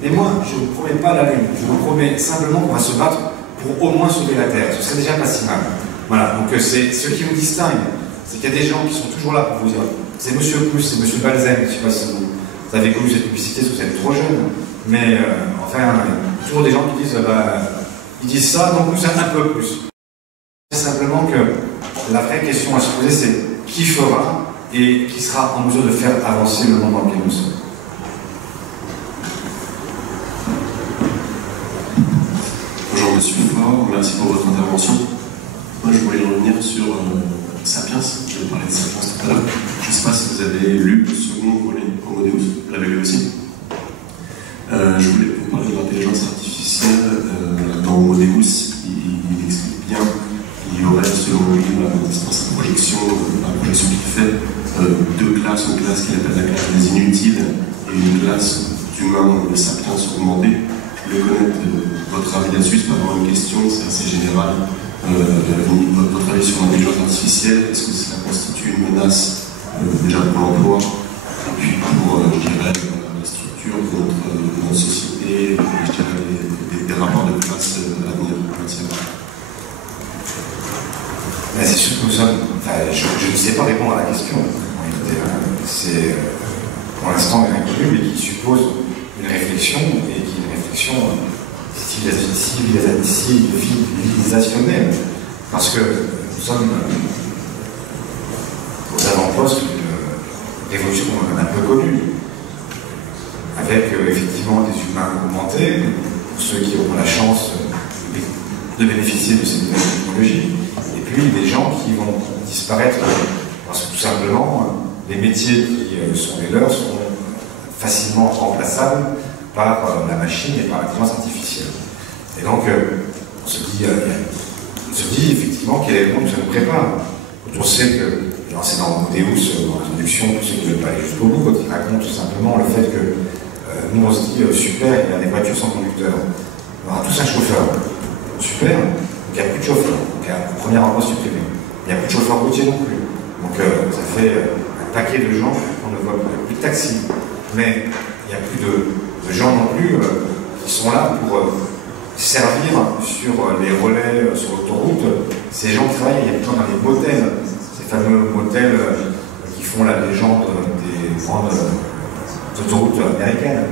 Et moi, je ne vous promets pas la lune. Je vous promets simplement qu'on va se battre pour au moins sauver la Terre. Ce serait déjà pas si mal. Voilà, donc c'est ce qui vous distingue. C'est qu'il y a des gens qui sont toujours là pour vous dire. C'est Monsieur Plus, c'est Monsieur Balzen, je ne sais pas si vous avez connu cette publicité parce que vous êtes trop jeune. Mais enfin, il y a toujours des gens qui disent, ils disent ça, donc nous c'est un peu plus. C'est simplement que la vraie question à se poser, c'est qui fera et qui sera en mesure de faire avancer le monde dans lequel nous sommes. Bonjour Monsieur Fort, merci pour votre intervention. Moi je voulais revenir sur Sapiens, je vais parler de Sapiens tout à l'heure. Je ne sais pas si vous avez lu le second volet Homo Deus, vous l'avez lu aussi. Je voulais vous parler de l'intelligence artificielle. Dans Homo Deus, il explique bien qu'il y aurait selon lui dans sa projection, la projection qu'il fait, 2 classes, une classe qu'il appelle la classe des inutiles et une classe d'humains, de sapiens augmentés. Je voulais connaître votre avis là-dessus, c'est pas vraiment une question, c'est assez général. Votre avis sur l'intelligence artificielle, est-ce que cela constitue une menace déjà pour l'emploi et puis pour, je dirais, la structure de notre société, je dirais, des rapports de classe à venir? C'est sûr que nous sommes. Je ne sais pas répondre à la question. C'est pour l'instant inconnu, mais qui suppose une réflexion et qui est une réflexion civilisationnelle. Parce que nous sommes aux avant-postes d'une révolution qu'on a un peu connue, avec effectivement des humains augmentés, pour ceux qui auront la chance de bénéficier de ces nouvelles technologies. Et puis des gens qui vont disparaître parce que tout simplement les métiers qui sont les leurs seront facilement remplaçables par la machine et par l'intelligence artificielle. Et donc on se dit effectivement quel est le monde que ça nous prépare. on sait que, c'est dans Modéus, dans l'introduction, pour ceux qui ne veulent pas aller jusqu'au bout, quand il raconte tout simplement le fait que nous on se dit super, il y a des voitures sans conducteur, on aura tous un chauffeur. Super, donc il n'y a plus de chauffeur, donc il y a un premier emploi supprimé. Il n'y a plus de chauffeur routier non plus. Donc ça fait un paquet de gens qu'on ne voit plus. Il n'y a plus de taxis, mais il n'y a plus de gens non plus qui sont là pour servir sur les relais sur l'autoroute. Ces gens travaillent, il y a plus dans les motels, ces fameux motels qui font la légende des grandes autoroutes américaines.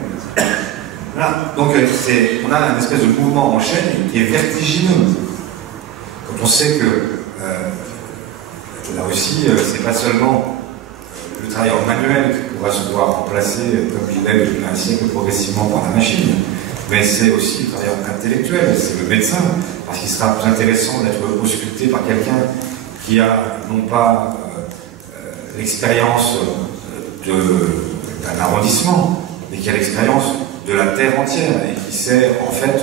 Voilà. Donc on a une espèce de mouvement en chaîne qui est vertigineux. Quand on sait que là aussi, c'est pas seulement le travailleur manuel qui pourra se voir remplacé, comme il l'est depuis un siècle progressivement par la machine, mais c'est aussi le travailleur intellectuel, c'est le médecin, parce qu'il sera plus intéressant d'être ausculté par quelqu'un qui a non pas l'expérience d'un arrondissement, mais qui a l'expérience de la Terre entière et qui sait en fait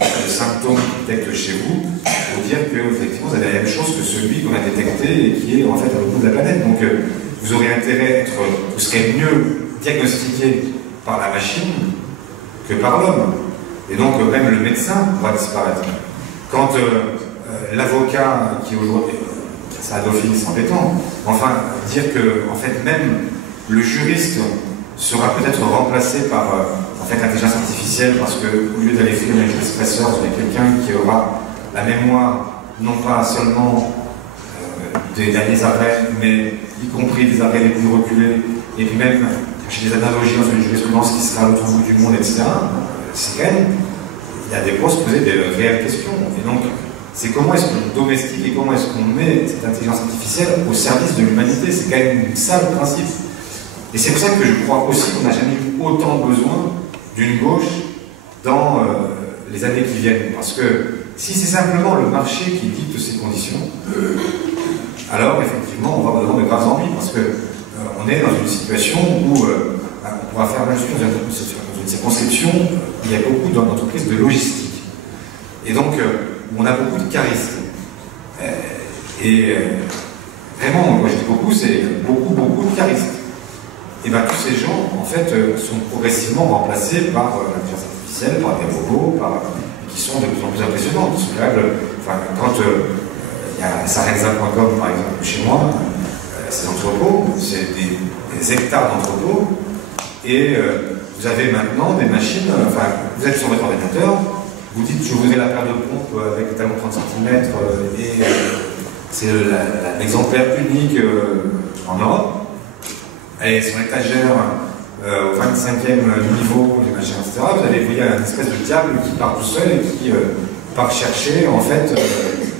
les symptômes qui détectent chez vous pour dire que effectivement vous avez la même chose que celui qu'on a détecté et qui est en fait à l'autre bout de la planète. Donc vous aurez intérêt à être, vous serez mieux diagnostiqué par la machine que par l'homme. Et donc même le médecin va disparaître. Quand l'avocat qui aujourd'hui, ça a Dauphine, c'est embêtant, enfin dire que en fait même le juriste sera peut-être remplacé par en fait l'intelligence artificielle parce qu'au lieu d'aller écrire un expresseur, vous avez quelqu'un qui aura la mémoire non pas seulement des derniers arrêts, mais y compris des arrêts les plus reculés, et puis même chez des analogies dans une jurisprudence qui sera à l'autre bout du monde, etc. C'est quand même, il y a des postes poser des réelles questions. Et donc, c'est comment est-ce qu'on domestique et comment est-ce qu'on met cette intelligence artificielle au service de l'humanité. C'est quand même un sale principe. Et c'est pour ça que je crois aussi qu'on n'a jamais eu autant besoin d'une gauche dans les années qui viennent. Parce que si c'est simplement le marché qui dicte ces conditions, alors effectivement on va avoir de graves ennuis parce que on est dans une situation où on pourra faire même dans une circonscription où il y a beaucoup d'entreprises de logistique. Et donc où on a beaucoup de caristes. Vraiment, moi je dis beaucoup, c'est beaucoup de caristes. Et bien tous ces gens, en fait, sont progressivement remplacés par l'intelligence artificielle, par des robots, qui sont de plus en plus impressionnants, qui sont capables, enfin, quand il y a Sarenza.com, par exemple, chez moi, ces entrepôts, c'est des hectares d'entrepôts, et vous avez maintenant des machines, enfin, vous êtes sur votre ordinateur, vous dites, je voudrais la paire de pompes avec talon 30 cm, et c'est l'exemplaire unique en Europe. Et sur l'étagère, au 25e niveau, les machins, etc., vous allez voir une espèce de diable qui part tout seul et qui part chercher, en fait,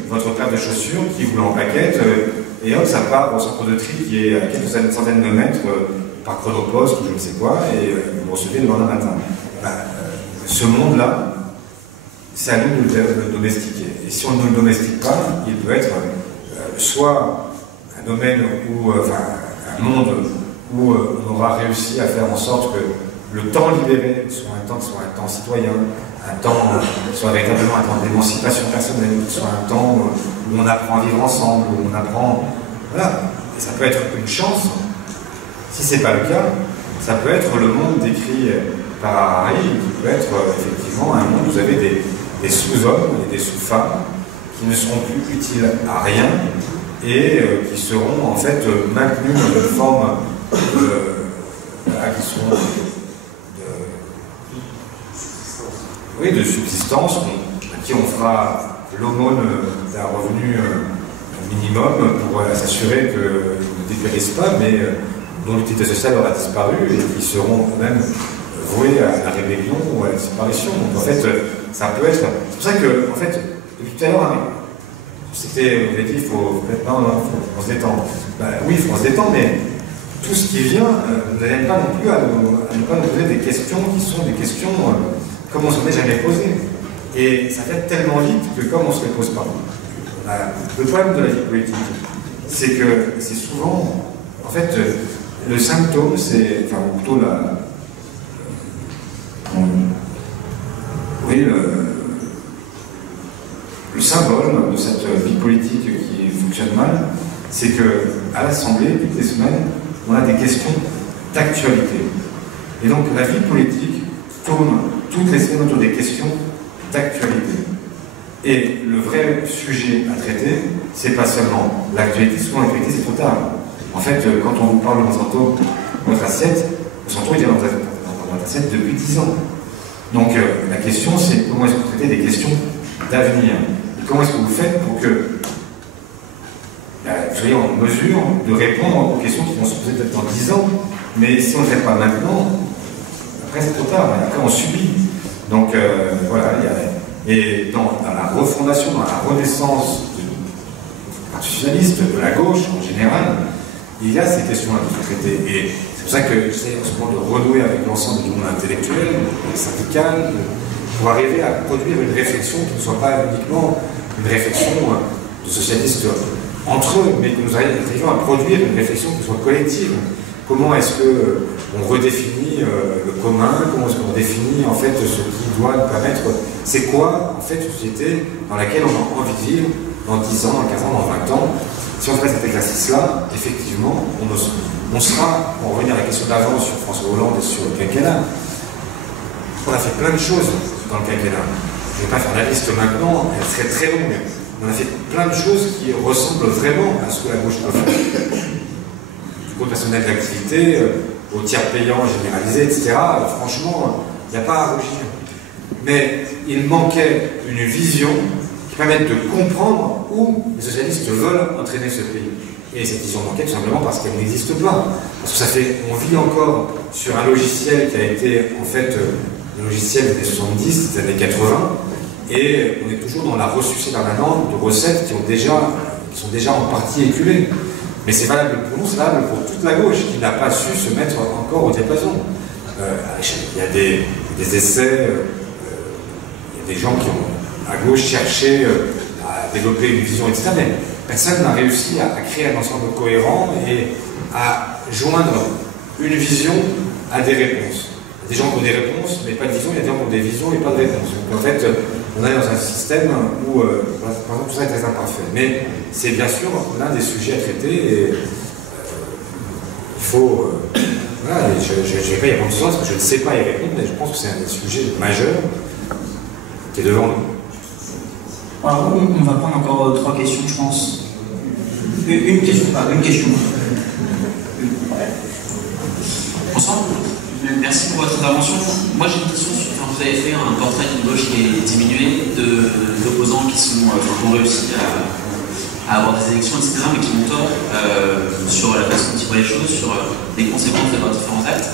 votre paire de chaussures qui vous l'empaquette, et hop, ça part au centre de tri qui est à quelques centaines de mètres par chronopost ou je ne sais quoi, et vous recevez le lendemain matin. Ce monde-là, c'est à nous de le domestiquer. Et si on ne le domestique pas, il peut être soit un domaine où, enfin, un monde où on aura réussi à faire en sorte que le temps libéré soit un temps citoyen, un temps soit véritablement un temps d'émancipation personnelle, soit un temps où on apprend à vivre ensemble, où on apprend... Voilà. Et ça peut être une chance. Si ce n'est pas le cas, ça peut être le monde décrit par Harari, qui peut être effectivement un monde où vous avez des sous-hommes et des sous-femmes qui ne seront plus utiles à rien et qui seront en fait maintenus dans une forme de subsistance, à qui on fera l'aumône d'un revenu minimum pour s'assurer qu'ils ne dépérissent pas, mais dont l'utilité sociale aura disparu et qui seront même voués à la rébellion ou à la disparition. Donc en fait, ça peut être... C'est pour ça que, en fait, depuis tout à l'heure, c'était, vous avez dit, il faut se détendre. Oui, il faut se détendre, mais tout ce qui vient ne n'aide pas non plus à ne pas nous poser des questions qui sont des questions comme on ne s'en est jamais posé. Et ça fait tellement vite que comme on ne se les pose pas. Le problème de la vie politique, c'est que c'est souvent, en fait, le symptôme, c'est, enfin, ou plutôt le symbole de cette vie politique qui fonctionne mal, c'est qu'à l'Assemblée, toutes les semaines, on a des questions d'actualité. Et donc la vie politique tourne toutes les semaines autour des questions d'actualité. Et le vrai sujet à traiter, c'est pas seulement l'actualité, souvent l'actualité c'est trop tard. En fait, quand on vous parle de Monsanto, votre assiette, Monsanto est dans votre assiette depuis 10 ans. Donc la question c'est comment est-ce que vous traitez des questions d'avenir. Et comment est-ce que vous faites pour que vous soyez en mesure de répondre aux questions qui vont se poser peut-être dans 10 ans, mais si on ne le fait pas maintenant, après c'est trop tard, après on subit. Donc voilà, et dans la refondation, dans la renaissance du Parti socialiste, de la gauche en général, il y a ces questions-là qu'il faut traiter. Et c'est pour ça que j'essaie en ce moment de renouer avec l'ensemble du monde intellectuel, syndical, pour arriver à produire une réflexion qui ne soit pas uniquement une réflexion de socialistes entre eux, mais que nous arrivions à produire une réflexion qui soit collective. Comment est-ce qu'on redéfinit le commun, comment est-ce qu'on définit en fait ce qui doit nous permettre, c'est quoi en fait une société dans laquelle on a envie de vivre dans 10 ans, dans 15 ans, dans 20 ans. Si on fait cet exercice-là, effectivement, on sera, pour revenir à la question d'avant sur François Hollande et sur le quinquennat, on a fait plein de choses dans le quinquennat. Je ne vais pas faire la liste maintenant, elle serait très longue. On a fait plein de choses qui ressemblent vraiment à ce que la gauche peut faire. Du compte personnel d'activité, au tiers payant généralisé, etc. Franchement, il n'y a pas à rougir. Mais il manquait une vision qui permette de comprendre où les socialistes veulent entraîner ce pays. Et cette vision manquait tout simplement parce qu'elle n'existe pas. Parce que ça fait, on vit encore sur un logiciel qui a été en fait le logiciel des 70, des années 80, et on est toujours dans la ressucée permanente de recettes qui sont déjà en partie éculées. Mais c'est valable pour nous, c'est valable pour toute la gauche qui n'a pas su se mettre encore au diapason. Il y a des essais, il y a des gens qui ont, à gauche, cherché à développer une vision, etc. Mais personne n'a réussi à créer un ensemble cohérent et à joindre une vision à des réponses. Il y a des gens qui ont des réponses, mais pas de vision, il y a des gens qui ont des visions et pas de réponses. Donc en fait, on est dans un système où, par exemple, tout ça est très imparfait. Mais c'est bien sûr l'un des sujets à traiter et il faut... voilà, je ne vais pas y répondre ce soir parce que je ne sais pas y répondre, mais je pense que c'est un des sujets majeurs qui est devant nous. Alors, on va prendre encore 3 questions, je pense. Une question. Bonsoir. Merci pour votre intervention. Moi j'ai une question sur, vous avez fait un portrait d'une gauche qui est diminuée, d'opposants qui ont réussi à avoir des élections, etc., mais qui ont tort sur la façon dont ils voient les choses, sur les conséquences de leurs différents actes.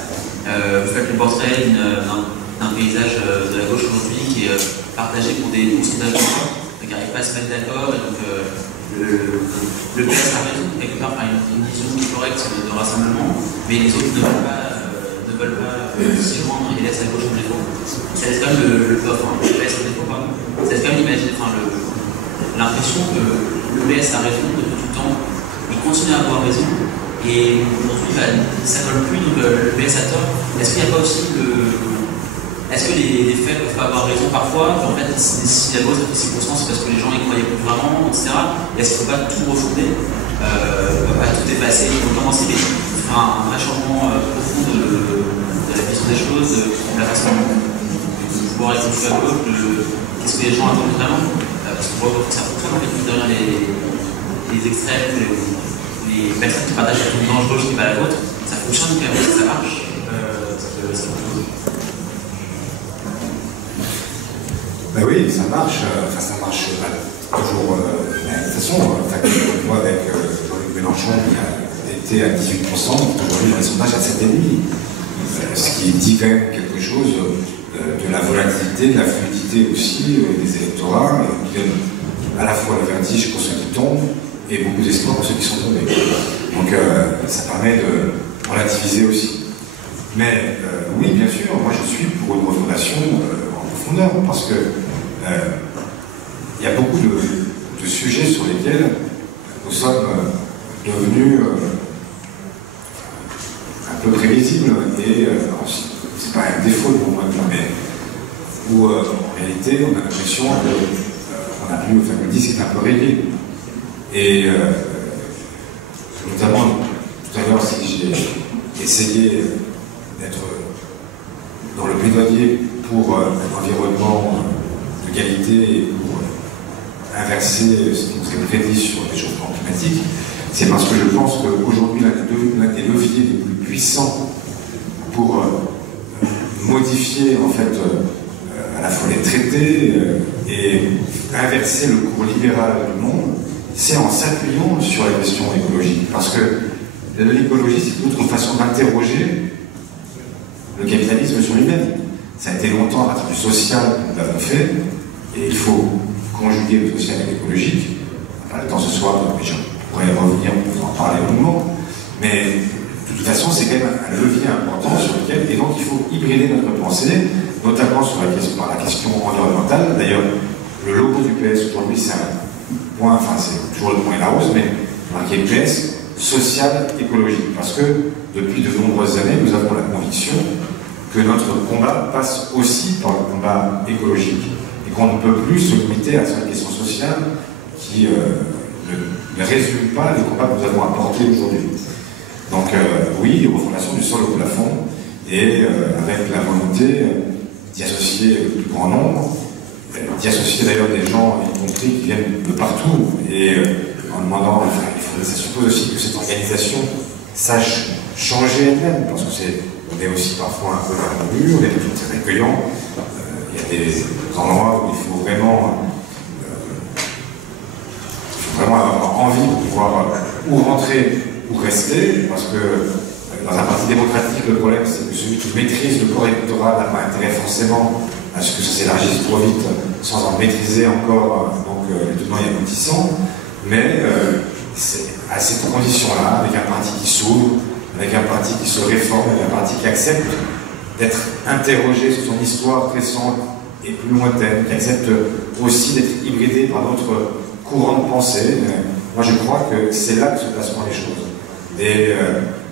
Vous faites le portrait d'un paysage de la gauche aujourd'hui qui est partagé pour des pourcentages de gens qui n'arrivent pas à se mettre d'accord, et donc le PS a raison, quelque part, par une vision qui est correcte de rassemblement, mais les autres ne veulent pas s'y joindre et laissent à gauche en défaut. Ça laisse quand même le PS en défaut, pardon. Ça laisse quand même l'impression que le PS a raison depuis tout le temps, il continue à avoir raison, et aujourd'hui ça ne colle plus, donc le PS a tort. Est-ce qu'il n'y a pas aussi est-ce que les faits peuvent pas avoir raison parfois, en fait si la gauche a fait 6%, c'est parce que les gens y croyaient plus vraiment, etc. Et est-ce qu'il ne faut pas tout refonder, pas tout effacer, il faut commencer à faire un vrai changement profond de la vision des choses, de la façon de pouvoir évoluer à gauche, qu'est-ce que les gens attendent vraiment, parce qu'on voit que ça fonctionne en fait, derrière les extrêmes, les personnes qui partagent une branche gauche qui n'est pas la vôtre, ça fonctionne quand même, ça marche. Ben oui, ça marche. Enfin, ça marche toujours de la même façon. Moi, avec Jean-Luc Mélenchon, qui a été à 18%, aujourd'hui dans les sondages à 7,5%. Ce qui dit quand même quelque chose de la volatilité, de la fluidité aussi des électorats, qui donne à la fois le vertige pour ceux qui tombent et beaucoup d'espoir pour ceux qui sont tombés. Donc ça permet de relativiser aussi. Mais oui, bien sûr, moi je suis pour une refondation en profondeur, parce que il y a beaucoup de sujets sur lesquels nous sommes devenus un peu prévisibles, et c'est pas un défaut de mon point de vue, mais où en réalité on a l'impression qu'on a vu, enfin, le disque est un peu rayé. Et j'ai essayé d'être dans le plaidoyer pour un environnement de qualité et pour inverser ce qui nous est prédit sur le réchauffement climatique, c'est parce que je pense qu'aujourd'hui, l'un des leviers les plus puissants pour modifier en fait à la fois les traités et inverser le cours libéral du monde, c'est en s'appuyant sur la question écologique. Parce que l'écologie, c'est une autre façon d'interroger le capitalisme sur lui-même. Ça a été longtemps à partir du social que nous l'avons fait, et il faut conjuguer le social et l'écologique. Enfin, le temps ce soir, mais je pourrais revenir pour en parler longuement, mais de toute façon, c'est quand même un levier important sur lequel, et donc il faut hybrider notre pensée, notamment par la question environnementale. D'ailleurs, le logo du PS aujourd'hui, c'est un point, enfin c'est toujours le point et la rose, mais marqué PS, social, écologique. Parce que depuis de nombreuses années, nous avons la conviction que notre combat passe aussi par le combat écologique, et qu'on ne peut plus se limiter à la seule question sociale qui ne résume pas les combats que nous avons apportés aujourd'hui. Donc oui, refondation du sol au plafond, et avec la volonté d'y associer le plus grand nombre, d'y associer d'ailleurs des gens, y compris qui viennent de partout, et en demandant, enfin, ça suppose aussi que cette organisation sache changer elle-même, parce que on est aussi parfois un peu perdu, on est très accueillant, il y a des endroits où il faut vraiment avoir envie de pouvoir ou rentrer ou rester, parce que dans un parti démocratique, le problème c'est que celui qui maîtrise le corps électoral n'a pas intérêt forcément à ce que ça s'élargisse trop vite sans en maîtriser encore donc les tenants et aboutissants, mais c'est à cette condition-là, avec un parti qui s'ouvre, avec un parti qui se réforme, avec un parti qui accepte d'être interrogé sur son histoire récente et plus lointaine, qui accepte aussi d'être hybridé par d'autres courants de pensée. Moi je crois que c'est là que se placent les choses. Et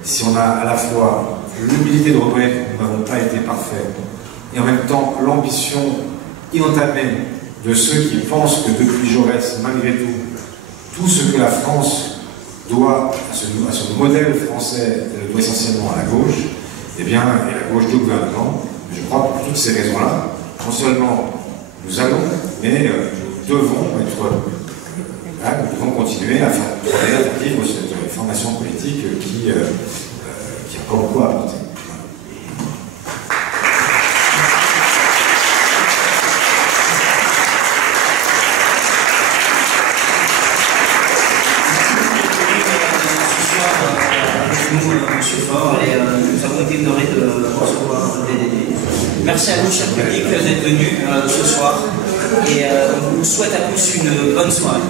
si on a à la fois l'humilité de reconnaître que nous n'avons pas été parfaits, et en même temps l'ambition inentamée de ceux qui pensent que depuis Jaurès, malgré tout ce que la France doit à ce modèle français, elle doit essentiellement à la gauche, et bien, et la gauche de gouvernement, je crois que pour toutes ces raisons-là, non seulement nous allons, mais nous devons continuer à faire vivre cette formation politique qui a encore beaucoup à apporter. Monsieur Faure, et nous avons été honorés de recevoir DDD. Merci à vous, cher public, d'être venus ce soir, et on vous souhaite à tous une bonne soirée.